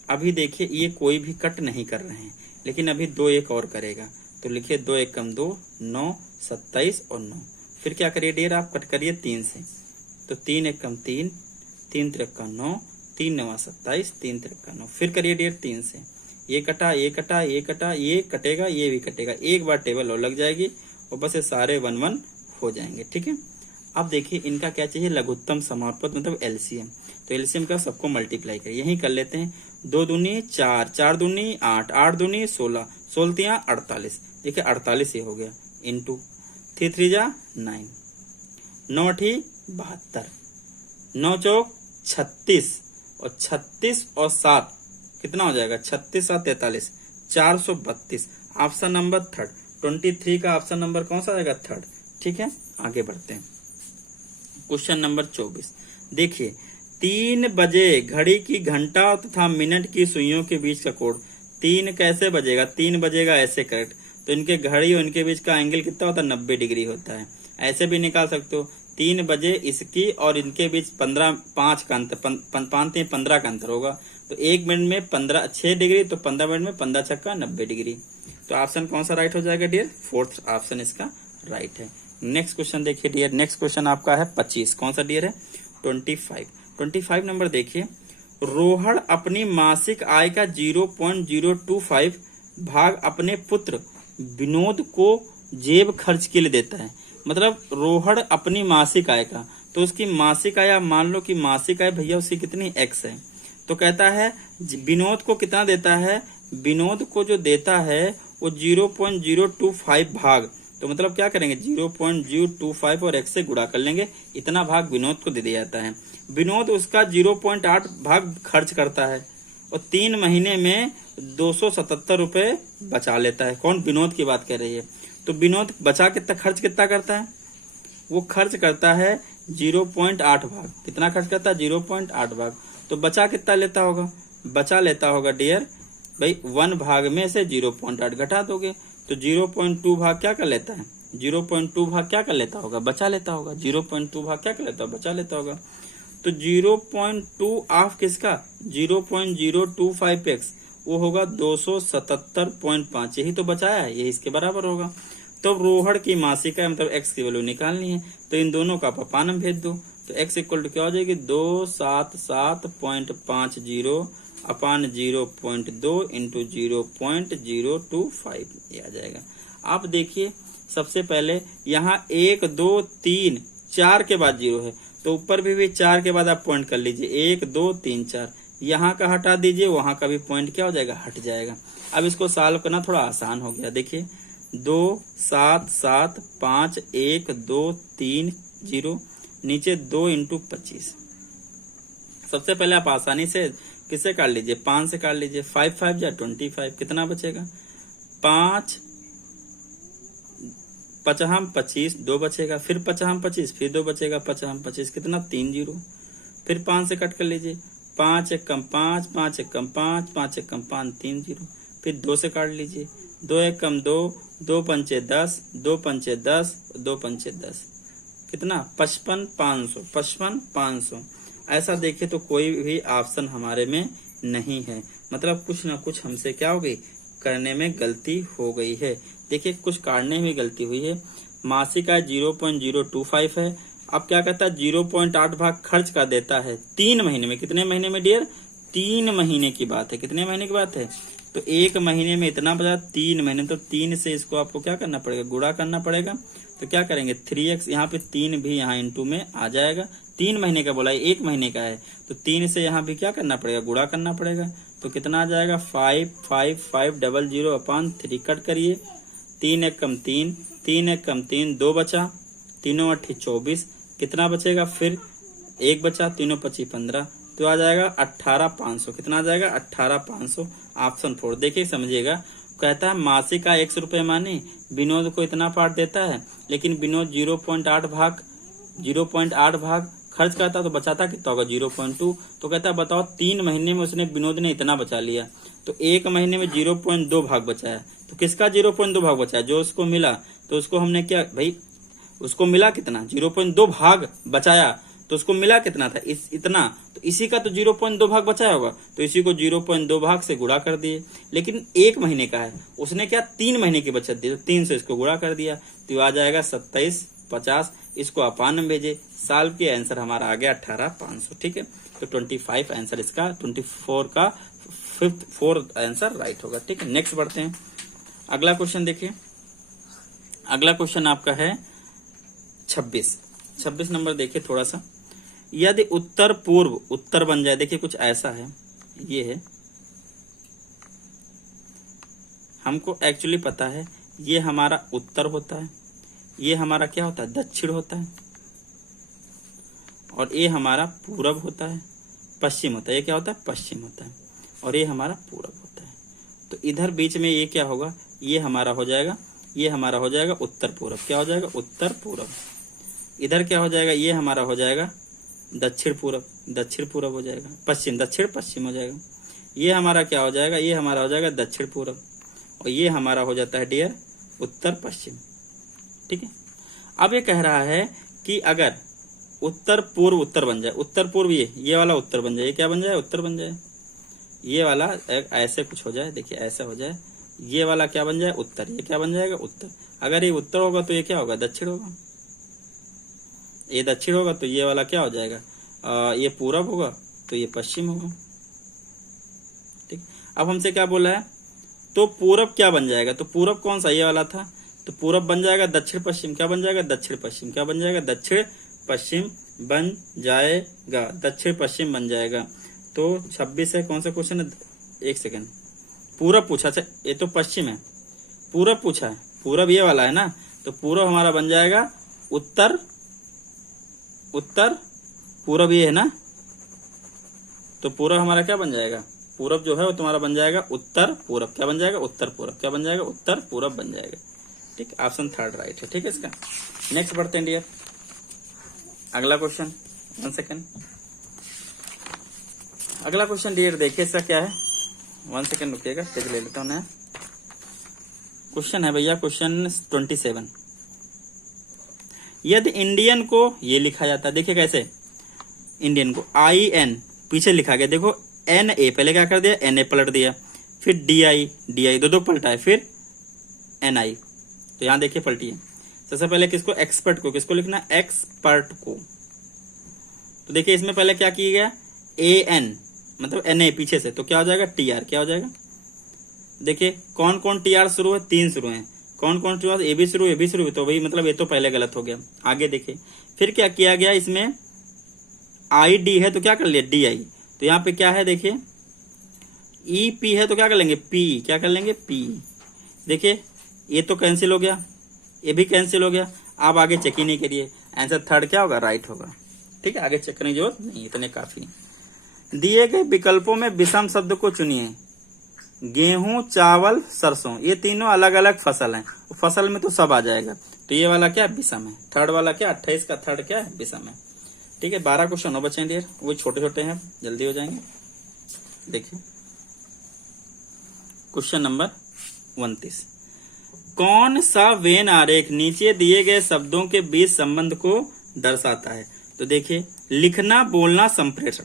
अभी देखिए ये कोई भी कट नहीं कर रहे हैं, लेकिन अभी 2 एक और करेगा, तो लिखिए 2 1 कम 2, 9, 27 और 9। फिर क्या करिए डियर? आप कट करिए 3 से, तो 3 1 कम 3, 3 3 का 9, 3 9 27, 3 3 का 9। फिर करिए डियर 3 से, ये कटा, ये कटा, ये कटा, ये कटेगा, ये भी कटेगा, एक बार टेबल और लग जाएगी, और बस ये सारे 1 1 हो जाएंगे, ठीक है। अब देखिए इनका क्या चाहिए? लघुत्तम समापद, मतलब एलसीएम। तो एलसीएम का सबको मल्टीप्लाई करिए, यही कर लेते हैं। 2 दूनी 4, 4 दूनी 8, 8 दूनी 16, 16 48। देखिए 48 ये हो गया, इंटू 3 3 जा 9, 9 अठी 72, 9 चौक 36, और 36 और 7 कितना हो जाएगा? 36 7 43, 432। ऑप्शन नंबर थर्ड, 23 का ऑप्शन नंबर कौन सा आएगा? थर्ड, ठीक है। आगे बढ़ते हैं, क्वेश्चन नंबर 24। देखिए 3 बजे घड़ी की घंटा तथा मिनट की सुइयों के बीच का कोण 3 कैसे बजेगा? 3 बजेगा ऐसे करेक्ट, तो इनके घड़ी और इनके बीच का एंगल कितना होता है? 90 डिग्री होता है। ऐसे भी निकाल सकते हो, 3 बजे इसकी और इनके बीच 5 का अंतर, 15 का अंतर होगा, तो 1 मिनट में 6 डिग्री, तो 15 मिनट में 15 छक्का 90 डिग्री। तो ऑप्शन कौन सा राइट हो जाएगा डियर? फोर्थ ऑप्शन इसका राइट है। नेक्स्ट क्वेश्चन देखिए डियर, नेक्स्ट क्वेश्चन आपका है 25। कौन सा डियर है? 25 नंबर देखिए, रोहण अपनी मासिक आय का 0.025 भाग अपने पुत्र विनोद को जेब खर्च के लिए देता है। मतलब रोहण अपनी मासिक आय का, तो उसकी मासिक आय, मान लो कि मासिक आय भैया उसकी कितनी? x है, तो कहता है विनोद को कितना देता है? विनोद को जो देता है वो 0.025 भाग, तो मतलब क्या करेंगे? 0.025 और x से गुणा कर लेंगे, इतना भाग विनोद को दे दिया जाता है। विनोद उसका 0.8 भाग खर्च करता है, और 3 महीने में 277 रुपए बचा लेता है। कौन? विनोद की बात कर रही है। तो विनोद बचा कितना, खर्च कितना करता है? वो खर्च करता है 0.8 भाग। कितना खर्च करता है? 0.8 भाग। तो बचा कितना लेता होगा? बचा लेता होगा डियर भाई 1 भाग में से 0.8 घटा दोगे, तो 0.2 भाग क्या कर लेता है? 0.2 भाग क्या कर लेता होगा? बचा लेता होगा। 0.2 भाग क्या कर लेता होगा? बचा लेता होगा। तो 0.2 ऑफ किसका? 0.025x, वो होगा 277.5, यही तो बचाया है, ये इसके बराबर होगा। तो रोहड़ की मासिक है, मतलब x की वैल्यू निकालनी है, तो इन दोनों का पापानम भेज दो, तो x इक्वल टू क्या हो जाएगी? 277.50 अपान 0.2 इंटू 0.025 ये आ जाएगा। आप देखिए सबसे पहले यहाँ 1 2 3 4 के बाद 0 है, तो ऊपर भी 4 के बाद आप पॉइंट कर लीजिए, 1 2 3 4, यहाँ का हटा दीजिए, वहां का भी पॉइंट क्या हो जाएगा? हट जाएगा। अब इसको सॉल्व करना थोड़ा आसान हो गया। देखिए 2 7 7 5 1 2 3 0, नीचे 2 इंटू 25। सबसे पहले आप आसानी से किससे काट लीजिए? 5 से काट लीजिए। 5 5 जा 25, कितना बचेगा? 5 पचहम 25, 2 बचेगा, फिर पचहम 25, फिर 2 बचेगा, पचहम 25, कितना? 3 0। फिर 5 से कट कर लीजिए, 5 1 कम 5, 5 1 कम 5, 5 1 कम 5, 3 0। फिर 2 से काट लीजिए, 2 1 कम 2, 2 पंचे 10, 2 पंचे 10, 2 पंचे 10, कितना? 55 500, 55 500। ऐसा देखिए तो कोई भी ऑप्शन हमारे में नहीं है, मतलब कुछ ना कुछ हमसे क्या हो गई? करने में गलती हो गई है। देखिए कुछ काटने में गलती हुई है। मासिक आय 0.025 है, अब क्या कहता है? 0.8 भाग खर्च कर देता है 3 महीने में। कितने महीने में डियर? 3 महीने की बात है। कितने महीने की बात है? तो 1 महीने में इतना बचा, 3 महीने, तो 3 से इसको आपको क्या करना पड़ेगा? गुणा करना पड़ेगा। तो क्या करेंगे? 3x, यहाँ पे 3 भी यहाँ इंटू में आ जाएगा। 3 महीने का बोला है, 1 महीने का है, तो 3 से यहाँ भी क्या करना पड़ेगा? गुणा करना पड़ेगा। तो कितना आ जाएगा? 55500/3 कट करिए, 3 एक कम 3, 3 एक कम 3, 2 बचा, 3 8 24, कितना बचेगा? फिर 1 बचा, 3 25 15, तो आ जाएगा 18,500। कितना आ जाएगा? 18,500। ऑप्शन 4 देखिए, समझिएगा। कहता है मासिक का 100 रुपये माने विनोद को इतना पार्ट देता है, लेकिन विनोद 0.8 भाग खर्च करता तो बचाता कितना होगा? 0.2। तो कहता है बताओ 3 महीने में उसने विनोद ने इतना बचा लिया, तो 1 महीने में 0.2 भाग बचाया। तो किसका 0.2 भाग बचाया? जो उसको मिला। तो उसको हमने क्या भाई, उसको मिला कितना? 0.2 भाग बचाया, तो उसको मिला कितना था? इतना। तो इसी का तो 0.2 भाग बचाया होगा, तो इसी को 0.2 भाग से गुणा कर दिए। लेकिन 1 महीने का है, उसने क्या 3 महीने की बचत दी, तो 3 से इसको गुणा कर दिया, तो आ जाएगा 2750। इसको अपान में भेजे, साल के आंसर हमारा आ गया 18,500। ठीक है, तो 25 आंसर इसका, 24 का 4th आंसर राइट होगा। ठीक है, नेक्स्ट बढ़ते हैं। अगला क्वेश्चन देखिए। अगला क्वेश्चन आपका है 26 नंबर देखिए थोड़ा सा। यदि उत्तर पूर्व उत्तर बन जाए, देखिए कुछ ऐसा है, ये है, हमको एक्चुअली पता है ये हमारा उत्तर होता है, ये हमारा क्या होता है? दक्षिण होता है, और ये हमारा पूरब होता है, पश्चिम होता है। ये क्या होता है? पश्चिम होता है, और ये हमारा पूरब होता है। तो इधर बीच में ये क्या होगा? ये हमारा हो जाएगा, ये हमारा हो जाएगा उत्तर पूरब। क्या हो जाएगा? उत्तर पूरब। इधर क्या हो जाएगा? ये हमारा हो जाएगा दक्षिण पूरब, दक्षिण पूरब हो जाएगा, पश्चिम, दक्षिण पश्चिम हो जाएगा। ये हमारा क्या हो जाएगा? ये हमारा हो जाएगा दक्षिण पूरब, और ये हमारा हो जाता है डियर उत्तर पश्चिम। ठीक है, अब ये कह रहा है कि अगर उत्तर पूर्व उत्तर बन जाए, उत्तर पूर्व ये वाला उत्तर बन जाए, ये क्या बन जाए? उत्तर बन जाए। ये वाला ऐसे कुछ हो जाए, देखिए ऐसा हो जाए, ये वाला क्या बन जाए? उत्तर। ये क्या बन जाएगा? उत्तर। अगर ये उत्तर होगा तो ये क्या होगा? दक्षिण होगा। ये दक्षिण होगा तो ये वाला क्या हो जाएगा? ये पूरब होगा तो ये पश्चिम होगा। ठीक, अब हमसे क्या बोला है? तो पूरब क्या बन जाएगा? तो पूरब कौन सा? ये वाला था, तो पूरब बन जाएगा दक्षिण पश्चिम। क्या बन जाएगा? दक्षिण पश्चिम। क्या बन जाएगा? दक्षिण पश्चिम बन जाएगा, दक्षिण पश्चिम बन जाएगा। तो 26 है, कौन सा क्वेश्चन है? 1 सेकेंड। पूरब पूछा, अच्छा ये तो पश्चिम है, पूरब पूछा है, पूरब ये वाला है ना, तो पूरब हमारा बन जाएगा उत्तर, उत्तर पूरब ये है ना, तो पूरब हमारा क्या बन जाएगा? पूरब जो है वो तुम्हारा बन जाएगा उत्तर पूरब। क्या बन जाएगा? उत्तर पूरब। क्या बन जाएगा? उत्तर पूरब बन जाएगा। ठीक, ऑप्शन 3 राइट है। ठीक है इसका। नेक्स्ट बढ़ते हैं डियर, अगला क्वेश्चन। 1 सेकेंड। अगला क्वेश्चन डियर देखिए इसका क्या है। 1 सेकेंड रुकिएगा, पेज ले लेता हूं नया। क्वेश्चन है भैया क्वेश्चन 27। यदि इंडियन को ये लिखा जाता है, देखिए कैसे इंडियन को IN पीछे लिखा गया, देखो NA पहले क्या कर दिया? NA पलट दिया, फिर DI दो पलटा है, फिर NI। तो यहां देखिए पलटिए। सबसे पहले किसको? एक्सपर्ट को। किसको लिखना? एक्सपर्ट को। तो देखिए इसमें पहले क्या किया गया? AN मतलब NA पीछे से, तो क्या हो जाएगा? TR। क्या हो जाएगा? देखिए कौन कौन TR शुरू है? 3 शुरू है। कौन कौन शुरू है? A भी शुरू, तो वही मतलब ये तो पहले गलत हो गया। आगे देखिए फिर क्या किया गया? इसमें ID है तो क्या कर लिया? DI। तो यहाँ पे क्या है? देखिए EP है तो क्या कर लेंगे? P। क्या कर लेंगे? P। देखिए ये तो कैंसिल हो गया, ये भी कैंसिल हो गया। आप आगे चेक ही नहीं करिए, आंसर 3 क्या होगा? राइट होगा। ठीक है, आगे चेक करने की जरूरत नहीं, इतने काफी। दिए गए विकल्पों में विषम शब्द को चुनिए। गेहूं, चावल, सरसों, ये तीनों अलग अलग फसल हैं। फसल में तो सब आ जाएगा, तो ये वाला क्या? विषम है। 3rd वाला क्या? 28 का 3rd क्या है? विषम है। ठीक है, 12 क्वेश्चन हो बचे डियर, वो छोटे छोटे हैं, जल्दी हो जाएंगे। देखिए क्वेश्चन नंबर 29। कौन सा वेन आरेख नीचे दिए गए शब्दों के बीच संबंध को दर्शाता है? तो देखिए लिखना, बोलना, संप्रेषण।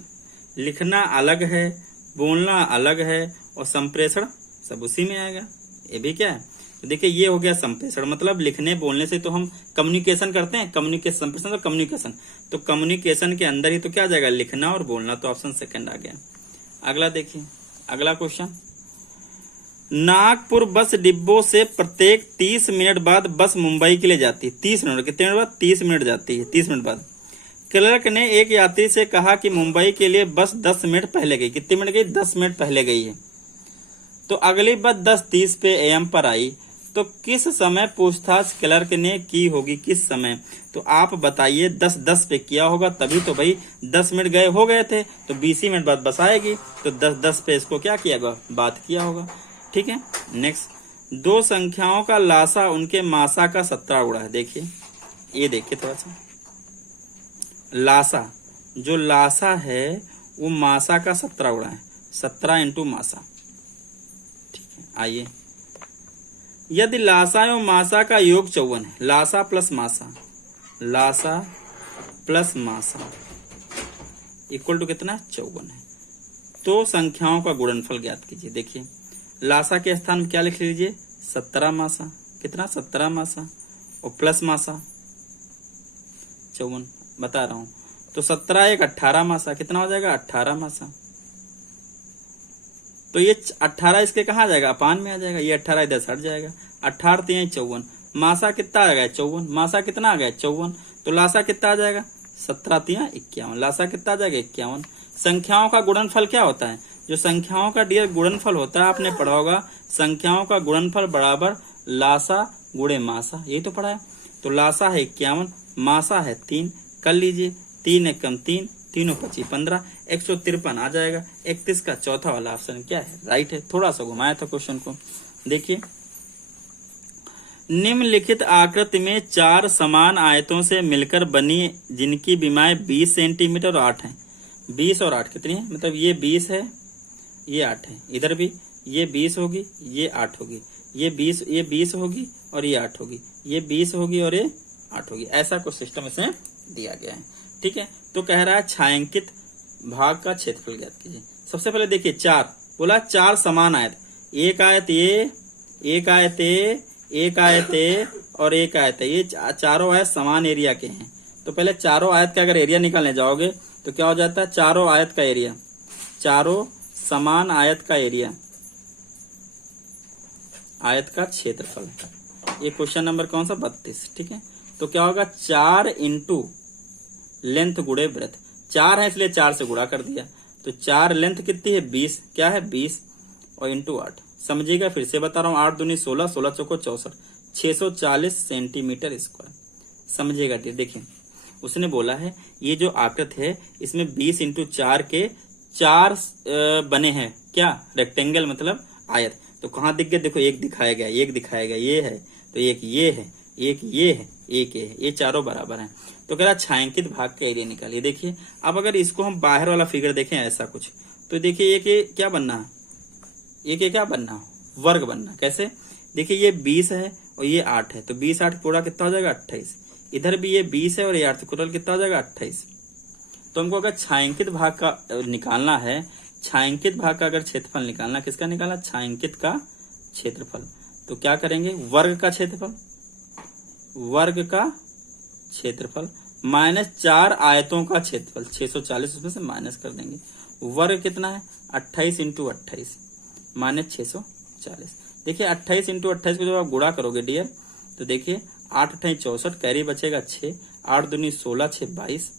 लिखना अलग है, बोलना अलग है, और संप्रेषण सब उसी में आएगा। ये भी क्या है? तो देखिए ये हो गया संप्रेषण, मतलब लिखने बोलने से तो हम कम्युनिकेशन करते हैं, कम्युनिकेशन, संप्रेषण और कम्युनिकेशन। तो कम्युनिकेशन के अंदर ही तो क्या आ जाएगा? लिखना और बोलना। तो ऑप्शन 2 आ गया। अगला देखिए, अगला क्वेश्चन, नागपुर बस डिब्बों से प्रत्येक 30 मिनट बाद बस मुंबई के लिए जाती है। 30 मिनट, कितने मिनट बाद? 30 मिनट जाती है, 30 मिनट बाद। क्लर्क ने एक यात्री से कहा कि मुंबई के लिए बस 10 मिनट पहले गई। कितने मिनट गई? 10 मिनट पहले गई है। तो अगली बस 10:30 पे AM पर आई। तो किस समय पूछताछ क्लर्क ने की होगी? किस समय? तो आप बताइए। 10:10 पे किया होगा, तभी तो भाई 10 मिनट गए हो गए थे, तो 20 ही मिनट बाद बस आएगी। तो 10:10 पे इसको क्या किया होगा? बात किया होगा। ठीक है, नेक्स्ट, दो संख्याओं का लासा उनके मासा का 17 गुणा है। देखिए, ये देखिए थोड़ा सा, लासा, जो लासा है वो मासा का 17 गुणा है। 17 इंटू मासा। ठीक है, आइए, यदि लासा एवं मासा का योग 54 है, लासा प्लस मासा, लासा प्लस मासा इक्वल टू कितना? 54 है। तो संख्याओं का गुणनफल ज्ञात कीजिए। देखिए, लासा के स्थान में क्या लिख लीजिए? 17 मासा। कितना? 17 मासा और प्लस मासा 54, बता रहा हूं। तो 17 एक 18 मासा, कितना हो जाएगा? 18 मासा। तो ये 18 इसके कहाँ जाएगा? अपान में आ जाएगा। ये 18 इधर हट जाएगा। 18 3 54, मासा कितना आ गया? 54। मासा कितना आ गया? 54। तो लासा कितना आ जाएगा? 17 3 51। लासा कितना आ जाएगा? 51। संख्याओं का गुणनफल क्या होता है? जो संख्याओं का डियर गुणनफल होता है, आपने पढ़ा होगा, संख्याओं का गुणनफल बराबर लासा गुणे मासा, यही तो पढ़ा है। तो लासा है 51, मासा है 3, कर लीजिए। 3 एकम 3, 3 25 15, 153 आ जाएगा। 31 का चौथा वाला ऑप्शन क्या है? राइट है। थोड़ा सा घुमाया था क्वेश्चन को। देखिए, निम्नलिखित आकृति में 4 समान आयतों से मिलकर बनी जिनकी विमाएं 20 सेंटीमीटर और 8 है। 20 और 8 कितनी है? मतलब ये 20 है, ये 8 है। इधर भी ये 20 होगी, ये 8 होगी। ये 20 होगी और ये 8 होगी। ये 20 होगी और ये 8 होगी। ऐसा कुछ सिस्टम इसमें दिया गया है। ठीक है, तो कह रहा है छायांकित भाग का क्षेत्रफल ज्ञात कीजिए। सबसे पहले देखिए, 4 बोला, 4 समान आयत, एक आयत ये, एक आयत ये, एक आयत ये और एक आयत है। ये चारों आयत समान एरिया के हैं। तो पहले चारों आयत का अगर एरिया निकालने जाओगे तो क्या हो जाता है? चारों आयत का एरिया, चारों समान आयत का एरिया, आयत का क्षेत्रफल। ये क्वेश्चन नंबर कौन सा? 32। ठीक है, तो क्या होगा? 4 इंटू लेंथ गुणे ब्रेथ। 4 है इसलिए 4 से गुणा कर दिया। तो 4 लेंथ कितनी है? 20। क्या है? 20 और इंटू 8। समझिएगा, फिर से बता रहा हूँ, 8 दूनी 16, 16 चौको 64, 640 सेंटीमीटर स्क्वायर। समझिएगा। देखिए, उसने बोला है ये जो आकृति है इसमें 20 इंटू 4 के 4 बने हैं। क्या? रेक्टेंगल मतलब आयत। तो कहाँ दिख गए? देखो, एक दिखाया गया, एक दिखाया गया, ये है, तो एक ये है, एक ये है, एक ये है, ये चारों बराबर हैं। तो कह रहा छायांकित भाग का एरिया निकालिए। देखिए, अब अगर इसको हम बाहर वाला फिगर देखें ऐसा कुछ, तो देखिए एक क्या बनना है? एक क्या बनना? वर्ग बनना। कैसे? देखिए, ये 20 है और ये 8 है, तो 20 8 पूरा कितना हो जाएगा? 28। इधर भी ये 20 है और ये 8, तो टोटल कितना हो जाएगा? 28। तो हमको अगर छायांकित भाग का निकालना है, छायांकित भाग का अगर क्षेत्रफल निकालना, किसका निकालना? छायांकित का क्षेत्रफल। तो क्या करेंगे? वर्ग का क्षेत्रफल, वर्ग का क्षेत्रफल माइनस 4 आयतों का क्षेत्रफल, 640 उसमें से माइनस कर देंगे। वर्ग कितना है? 28 इंटू 28 माइनस 640। देखिए, 28 इंटू 28 को जब आप गुणा करोगे डियर, तो देखिए 8 28 64, कैरी बचेगा 6, 8 दूनी 16, 6 22।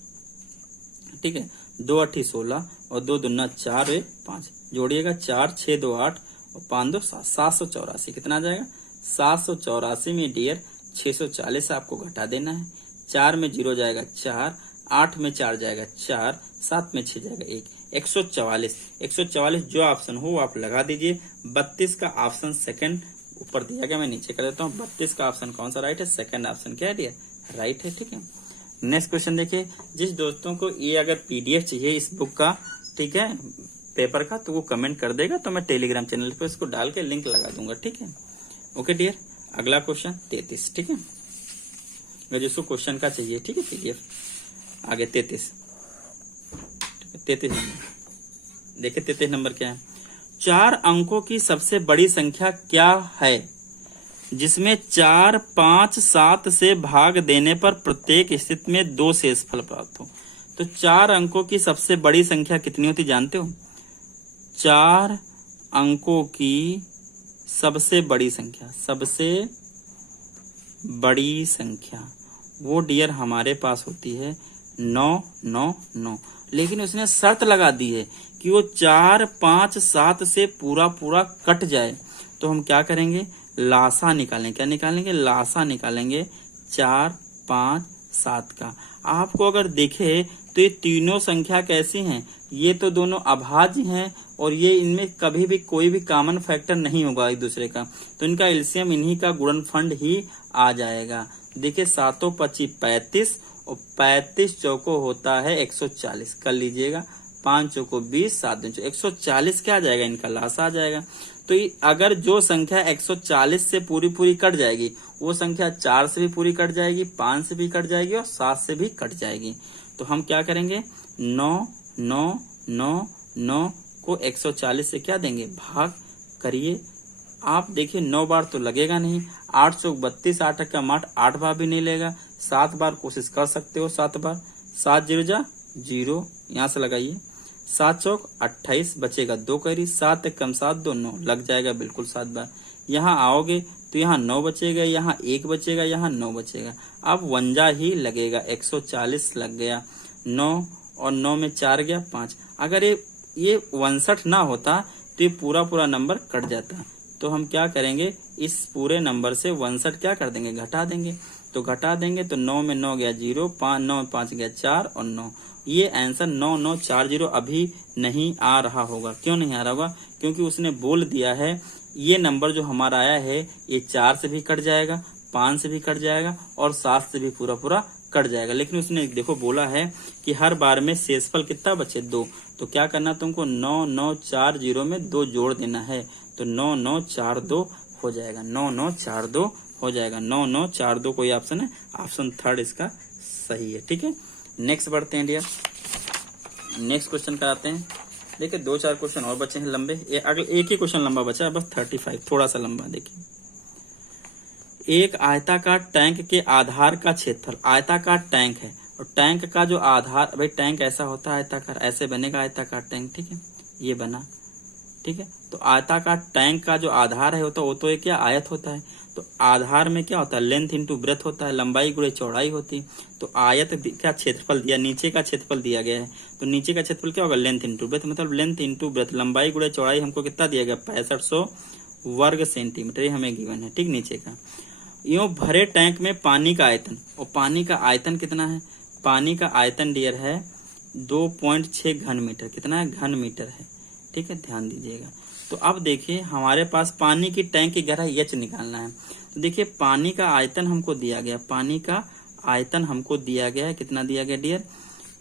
ठीक है, 2 8 16 और 2 दूना 4 1 5, जोड़िएगा 4 6 2 8 और 5 2 7, 784। कितना आ जाएगा? 784 में डियर 640 आपको घटा देना है। 4 में 0 जाएगा 4, 8 में 4 जाएगा 4, 7 में 6 जाएगा 1, 144। 144 जो ऑप्शन हो आप लगा दीजिए। 32 का ऑप्शन सेकंड ऊपर दिया गया, मैं नीचे कर देता हूँ। 32 का ऑप्शन कौन सा राइट है? सेकंड ऑप्शन क्या है डियर? राइट है। ठीक है, नेक्स्ट क्वेश्चन देखिए। जिस दोस्तों को ये अगर पीडीएफ चाहिए इस बुक का, ठीक है, पेपर का, तो वो कमेंट कर देगा, तो मैं टेलीग्राम चैनल पे इसको डाल के लिंक लगा दूंगा। ठीक है, ओके डियर। अगला क्वेश्चन 33। ठीक है, अगर जिसको क्वेश्चन का चाहिए, ठीक है, पीडीएफ आगे 33। 33 नंबर देखिए, 33 नंबर क्या है? 4 अंकों की सबसे बड़ी संख्या क्या है जिसमें 4 5 7 से भाग देने पर प्रत्येक स्थिति में 2 शेषफल प्राप्त हो? तो 4 अंकों की सबसे बड़ी संख्या कितनी होती जानते हो? 4 अंकों की सबसे बड़ी संख्या, सबसे बड़ी संख्या वो डियर हमारे पास होती है 999। लेकिन उसने शर्त लगा दी है कि वो 4 5 7 से पूरा पूरा कट जाए। तो हम क्या करेंगे, लासा निकालेंगे। क्या निकालेंगे, लासा निकालेंगे 4 5 7 का। आपको अगर देखे तो ये तीनों संख्या कैसी हैं, ये तो दोनों अभाज्य हैं और ये इनमें कभी भी कोई भी कॉमन फैक्टर नहीं होगा एक दूसरे का, तो इनका एलसीएम इन्हीं का गुणनफल ही आ जाएगा। देखिए 7 25 35 और 35 चौको होता है 140, कर लीजिएगा। 5 चौको 20, 7 दूनी 140 क्या आ जाएगा, इनका लासा आ जाएगा। तो अगर जो संख्या 140 से पूरी पूरी कट जाएगी वो संख्या 4 से भी पूरी कट जाएगी, 5 से भी कट जाएगी और 7 से भी कट जाएगी। तो हम क्या करेंगे, 9 9 9 9 को 140 से क्या देंगे, भाग करिए। आप देखिए 9 बार तो लगेगा नहीं, 8 चौक 32, 8 का 8 बार भी नहीं लेगा। 7 बार कोशिश कर सकते हो, 7 बार। 7 0 जा 0, यहाँ से लगाइए। 7 चौक 28, बचेगा 2 कैरी। 7 1 कम 7 2 9, लग जाएगा बिल्कुल 7 बार। यहाँ आओगे तो यहाँ 9 बचेगा, यहाँ 1 बचेगा, यहाँ 9 बचेगा। अब 1 ही लगेगा, 140 लग गया। 9 और 9 में 4 गया 5। अगर ये 59 ना होता तो ये पूरा पूरा नंबर कट जाता। तो हम क्या करेंगे, इस पूरे नंबर से 59 क्या कर देंगे, घटा देंगे। तो घटा देंगे तो 9 में 9 गया 0, 9 में 5 गया 4 और 9। ये आंसर 9940 अभी नहीं आ रहा होगा। क्यों नहीं आ रहा होगा, क्योंकि उसने बोल दिया है ये नंबर जो हमारा आया है ये 4 से भी कट जाएगा, 5 से भी कट जाएगा और 7 से भी पूरा पूरा कट जाएगा। लेकिन उसने देखो बोला है कि हर बार में शेषफल कितना बचे, 2। तो क्या करना, तुमको 9940 में 2 जोड़ देना है। तो 9942 हो जाएगा, 9942 हो जाएगा। 9942 कोई ऑप्शन है, ऑप्शन 3 इसका सही है। ठीक है, नेक्स्ट बढ़ते हैं डियर, नेक्स्ट क्वेश्चन कराते हैं। देखिए 2-4 क्वेश्चन और बचे हैं लंबे, अगले एक ही क्वेश्चन लंबा बचा है बस, 35 थोड़ा सा लंबा। देखिए एक आयताकार टैंक के आधार का क्षेत्रफल, आयताकार टैंक है और टैंक का जो आधार, भाई टैंक ऐसा होता है आयताकार, ऐसे बनेगा आयताकार टैंक। ठीक है, ये बना। ठीक है, तो आयताकार टैंक का जो आधार है वो तो एक क्या आयत होता है। तो आधार में क्या होता है, लेंथ इंटू ब्रेथ होता है, लंबाई गुणे चौड़ाई होती है। तो आयत का क्षेत्रफल दिया, नीचे का क्षेत्रफल दिया गया है, तो नीचे का क्षेत्रफल क्या होगा, लेंथ इंटू ब्रेथ, मतलब लेंथ इंटू ब्रेथ, लंबाई गुणे चौड़ाई हमको कितना दिया गया, 6500 वर्ग सेंटीमीटर, ये हमें गिवन है। ठीक, नीचे का। यूं भरे टैंक में पानी का आयतन, और पानी का आयतन कितना है, पानी का आयतन डियर है 2.6 घन मीटर। कितना है, घन मीटर है। ठीक है, ध्यान दीजिएगा। तो अब देखिए हमारे पास पानी की टैंक की गहराई h निकालना है। तो देखिए पानी का आयतन हमको दिया गया, पानी का आयतन हमको दिया गया है, कितना दिया गया डियर,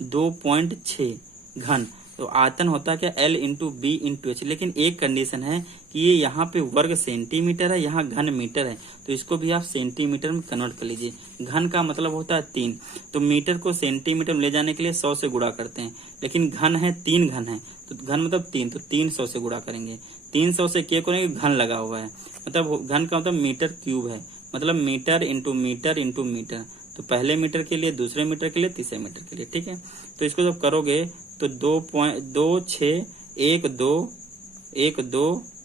2.6 घन। तो आयतन होता है क्या, L into B into H. लेकिन एक कंडीशन है कि ये यहाँ पे वर्ग सेंटीमीटर है, यहाँ घन मीटर है, तो इसको भी आप सेंटीमीटर में कन्वर्ट कर लीजिए। घन का मतलब होता है 3, तो मीटर को सेंटीमीटर में ले जाने के लिए 100 से गुणा करते हैं, लेकिन घन है 3 घन है, तो घन मतलब 3, तो 300 से गुणा करेंगे। 300 से क्या करेंगे, घन लगा हुआ है, मतलब घन का मतलब मीटर क्यूब है, मतलब metre into metre into metre. तो पहले मीटर के लिए, दूसरे मीटर के लिए, तीसरे मीटर के लिए। ठीक है, तो इसको जब करोगे तो 2.26 1 2 1 2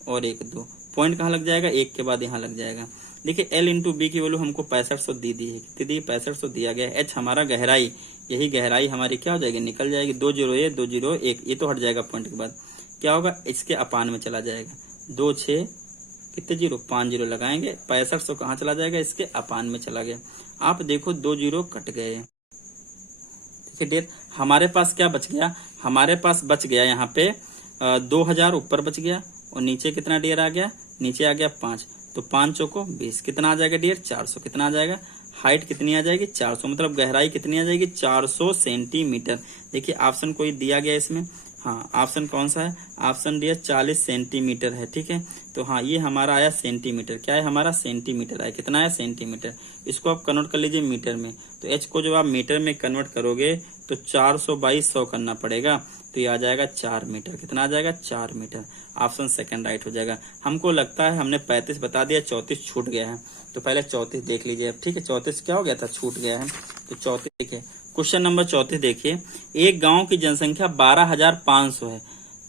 और 1 2 पॉइंट कहाँ लग जाएगा, 1 के बाद यहाँ लग जाएगा। देखिए L इंटू बी की वैल्यू हमको 6500 दी है, कितनी दी, 6500 दिया गया है। H हमारा गहराई, यही गहराई हमारी क्या हो जाएगी, निकल जाएगी। 2 0 2 0 1, ये तो हट जाएगा पॉइंट के बाद, क्या होगा, इसके अपान में चला जाएगा। 2 6 कितने 0, 5 0 लगाएंगे, 6500 कहाँ चला जाएगा, इसके अपान में चला गया। आप देखो 2 0 कट गए। डियर हमारे पास क्या बच गया, हमारे पास बच गया यहाँ पे 2000 ऊपर बच गया, और नीचे कितना डियर आ गया, नीचे आ गया 5, तो 5 चौको 20, कितना आ जाएगा डियर, 400। कितना आ जाएगा, हाइट कितनी आ जाएगी, 400, मतलब गहराई कितनी आ जाएगी, 400 सेंटीमीटर। देखिए ऑप्शन कोई दिया गया इसमें, हाँ ऑप्शन कौन सा है, ऑप्शन दिया 40 सेंटीमीटर है। ठीक है, तो हाँ ये हमारा आया सेंटीमीटर, क्या है हमारा, सेंटीमीटर आया। कितना है, सेंटीमीटर। इसको आप कन्वर्ट कर लीजिए मीटर में, तो एच को जब आप मीटर में कन्वर्ट करोगे तो 400/100 करना पड़ेगा, तो ये आ जाएगा 4 मीटर। कितना आ जाएगा, 4 मीटर। ऑप्शन सेकंड राइट हो जाएगा। हमको लगता है हमने 35 बता दिया, 34 छूट गया है, तो पहले 34 देख लीजिए अब। ठीक है, 34 क्या हो गया था, छूट गया है, तो 34 देखिए। क्वेश्चन नंबर 34 देखिए, एक गांव की जनसंख्या 12500 है,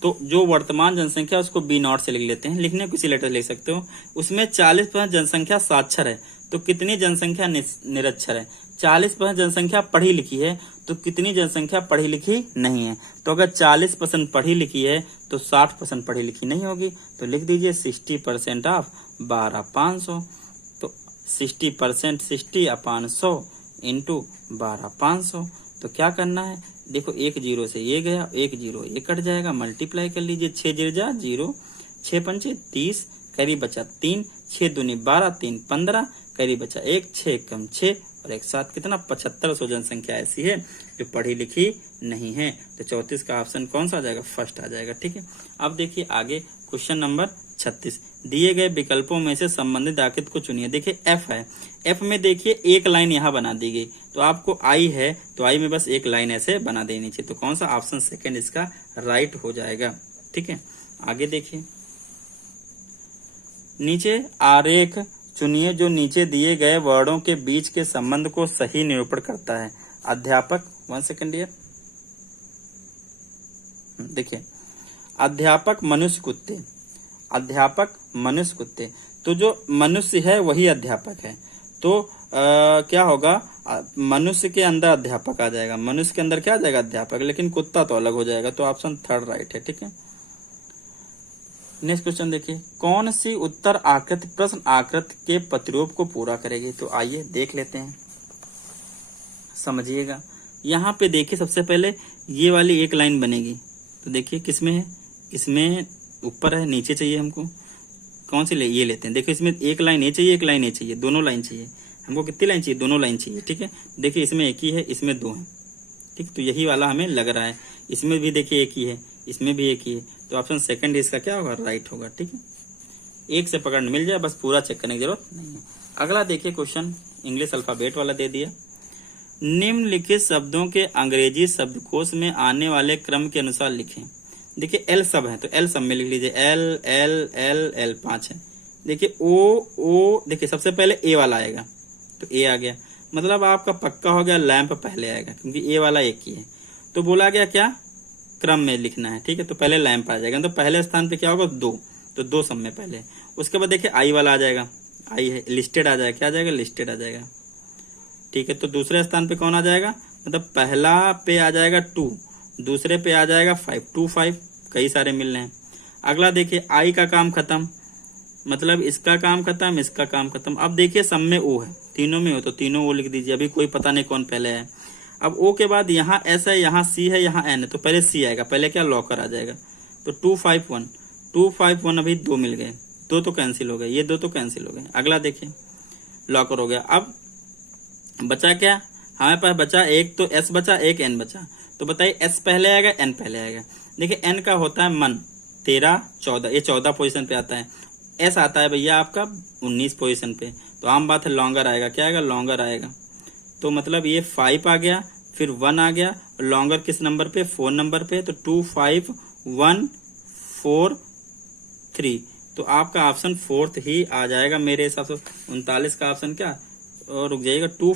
तो जो वर्तमान जनसंख्या उसको B0 से लिख लेते हैं, लिखने को किसी लेटर लिख सकते हो। उसमें 40% जनसंख्या साक्षर है, तो कितनी जनसंख्या निरक्षर है। 40% जनसंख्या पढ़ी लिखी है, तो कितनी जनसंख्या पढ़ी लिखी नहीं है। तो अगर 40% पढ़ी लिखी है तो 60% पढ़ी लिखी नहीं होगी। तो लिख दीजिए 60% ऑफ 12,500। तो 60% 60/100 इंटू 12,500। तो क्या करना है, देखो 1 0 से ये गया, 1 0 ये कट जाएगा, मल्टीप्लाई कर लीजिए। 6 0 0, 6 5 30, करीब बचा 3, 6 दूनी 12, 3 15, करीब बचा 1, 6 कम 6 और एक साथ कितना 7500 जनसंख्या ऐसी है जो पढ़ी लिखी नहीं है। तो 34 का ऑप्शन कौन सा आ जाएगा, फर्स्ट आ जाएगा। ठीक है, अब देखिए आगे क्वेश्चन नंबर 36। दिए गए विकल्पों में से संबंधित आकृति को चुनिए। देखिए एफ है, एफ में देखिए एक लाइन यहाँ बना दी गई, तो आपको आई है तो आई में बस एक लाइन ऐसे बना देनी चाहिए। तो कौन सा ऑप्शन सेकंड इसका राइट हो जाएगा। ठीक है, आगे देखिए नीचे आरेख चुनिए जो नीचे दिए गए वर्डों के बीच के संबंध को सही निरूपण करता है। अध्यापक 1 सेकंड हियर, देखिए अध्यापक मनुष्य कुत्ते, अध्यापक मनुष्य कुत्ते, तो जो मनुष्य है वही अध्यापक है। तो क्या होगा, मनुष्य के अंदर अध्यापक आ जाएगा, मनुष्य के अंदर क्या आ जाएगा, अध्यापक, लेकिन कुत्ता तो अलग हो जाएगा। तो ऑप्शन थर्ड राइट है। ठीक है, नेक्स्ट क्वेश्चन देखिए, कौन सी उत्तर आकृति प्रश्न आकृति के प्रतिरूप को पूरा करेगी। तो आइए देख लेते हैं, समझिएगा। यहाँ पे देखिए सबसे पहले ये वाली एक लाइन बनेगी, तो देखिए किसमें है, इसमें ऊपर है, नीचे चाहिए हमको, कौन सी ये लेते हैं। देखिए इसमें एक लाइन ये चाहिए, एक लाइन ये चाहिए, दोनों लाइन चाहिए हमको। कितनी लाइन चाहिए, दोनों लाइन चाहिए। ठीक है, देखिए इसमें एक ही है, इसमें दो है। ठीक, तो यही वाला हमें लग रहा है। इसमें भी देखिए एक ही है, इसमें भी एक ही है। तो ऑप्शन सेकंड इसका क्या होगा, राइट होगा। ठीक है, एक से पकड़ मिल जाए, बस पूरा चेक करने की जरूरत नहीं है। अगला देखिए क्वेश्चन इंग्लिश अल्फाबेट वाला दे दिया। निम्नलिखित शब्दों के अंग्रेजी शब्दकोश में आने वाले क्रम के अनुसार लिखें। देखिए एल सब है, तो एल सब में लिख लीजिए, एल एल एल एल 5 है। देखिए ओ, देखिए सबसे पहले ए वाला आएगा, तो ए आ गया, मतलब आपका पक्का हो गया लैंप पहले आएगा, क्योंकि ए वाला एक ही है। तो बोला गया क्या, क्रम में लिखना है। ठीक है, तो पहले लैंप आ जाएगा, तो पहले स्थान पे क्या होगा, 2, तो 2 सब में पहले। उसके बाद देखिए आई वाला आ जाएगा, आई है, लिस्टेड आ जाएगा, क्या आ जाएगा, लिस्टेड आ जाएगा। ठीक है, तो दूसरे स्थान पे कौन आ जाएगा, मतलब पहला पे आ जाएगा 2, दूसरे पे आ जाएगा 5, 2 5, कई सारे मिल रहे हैं। अगला देखिए आई का काम खत्म, मतलब इसका काम खत्म, इसका काम खत्म। अब देखिए सब में ओ है, तीनों में हो, तो तीनों ओ लिख दीजिए, अभी कोई पता नहीं कौन पहले है। अब ओ के बाद यहाँ एस है, यहाँ सी है, यहाँ एन है, तो पहले सी आएगा, पहले क्या लॉकर आ जाएगा। तो 2 5 1, 2 5 1, अभी 2 मिल गए, 2 तो कैंसिल हो गए, ये 2 तो कैंसिल हो गए। अगला देखिए लॉकर हो गया। अब बचा क्या, हमारे पास बचा एक, तो एस बचा, एक एन बचा। तो बताइए एस पहले आएगा, एन पहले आएगा। देखिए एन का होता है मन 13 14, ये 14 पोजीशन पे आता है। एस आता है भैया आपका 19 पोजीशन पे, तो आम बात है लॉन्गर आएगा, क्या आएगा, लॉन्गर आएगा। तो मतलब ये 5 आ गया, फिर 1 आ गया, लॉन्गर किस नंबर पे, 4 नंबर पे, तो 2 5 1 4 3, तो आपका ऑप्शन फोर्थ ही आ जाएगा मेरे हिसाब से। 39 का ऑप्शन क्या, और रुक जाइएगा, 2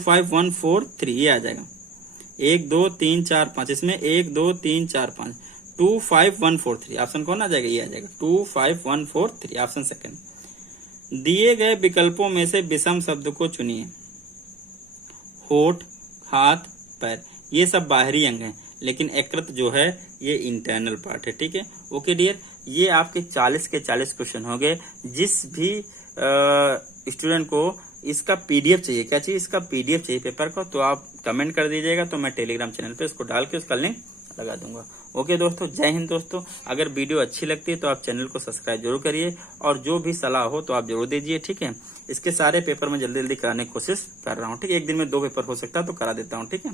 5 1 4 3, ये आ जाएगा। 1 2 3 4 5, इसमें 1 2 3 4 5, 2 5 1 4 3, ऑप्शन कौन आ जाएगा, ये आ जाएगा 2 5 1 4 3, ऑप्शन सेकंड। दिए गए विकल्पों में से विषम शब्द को चुनिए। होठ, हाथ, पैर, ये सब बाहरी अंग हैं, लेकिन यकृत जो है ये इंटरनल पार्ट है। ठीक है, ओके डियर, ये आपके 40 के 40 क्वेश्चन हो गए। जिस भी स्टूडेंट को इसका पीडीएफ चाहिए, क्या चाहिए, इसका पीडीएफ चाहिए पेपर का, तो आप कमेंट कर दीजिएगा, तो मैं टेलीग्राम चैनल पे इसको डाल के उसका लिंक लगा दूंगा। ओके दोस्तों, जय हिंद दोस्तों। अगर वीडियो अच्छी लगती है तो आप चैनल को सब्सक्राइब जरूर करिए, और जो भी सलाह हो तो आप जरूर दीजिए। ठीक है, इसके सारे पेपर मैं जल्दी जल्दी कराने की कोशिश कर रहा हूँ। ठीक है, एक दिन में 2 पेपर हो सकता है तो करा देता हूँ। ठीक है।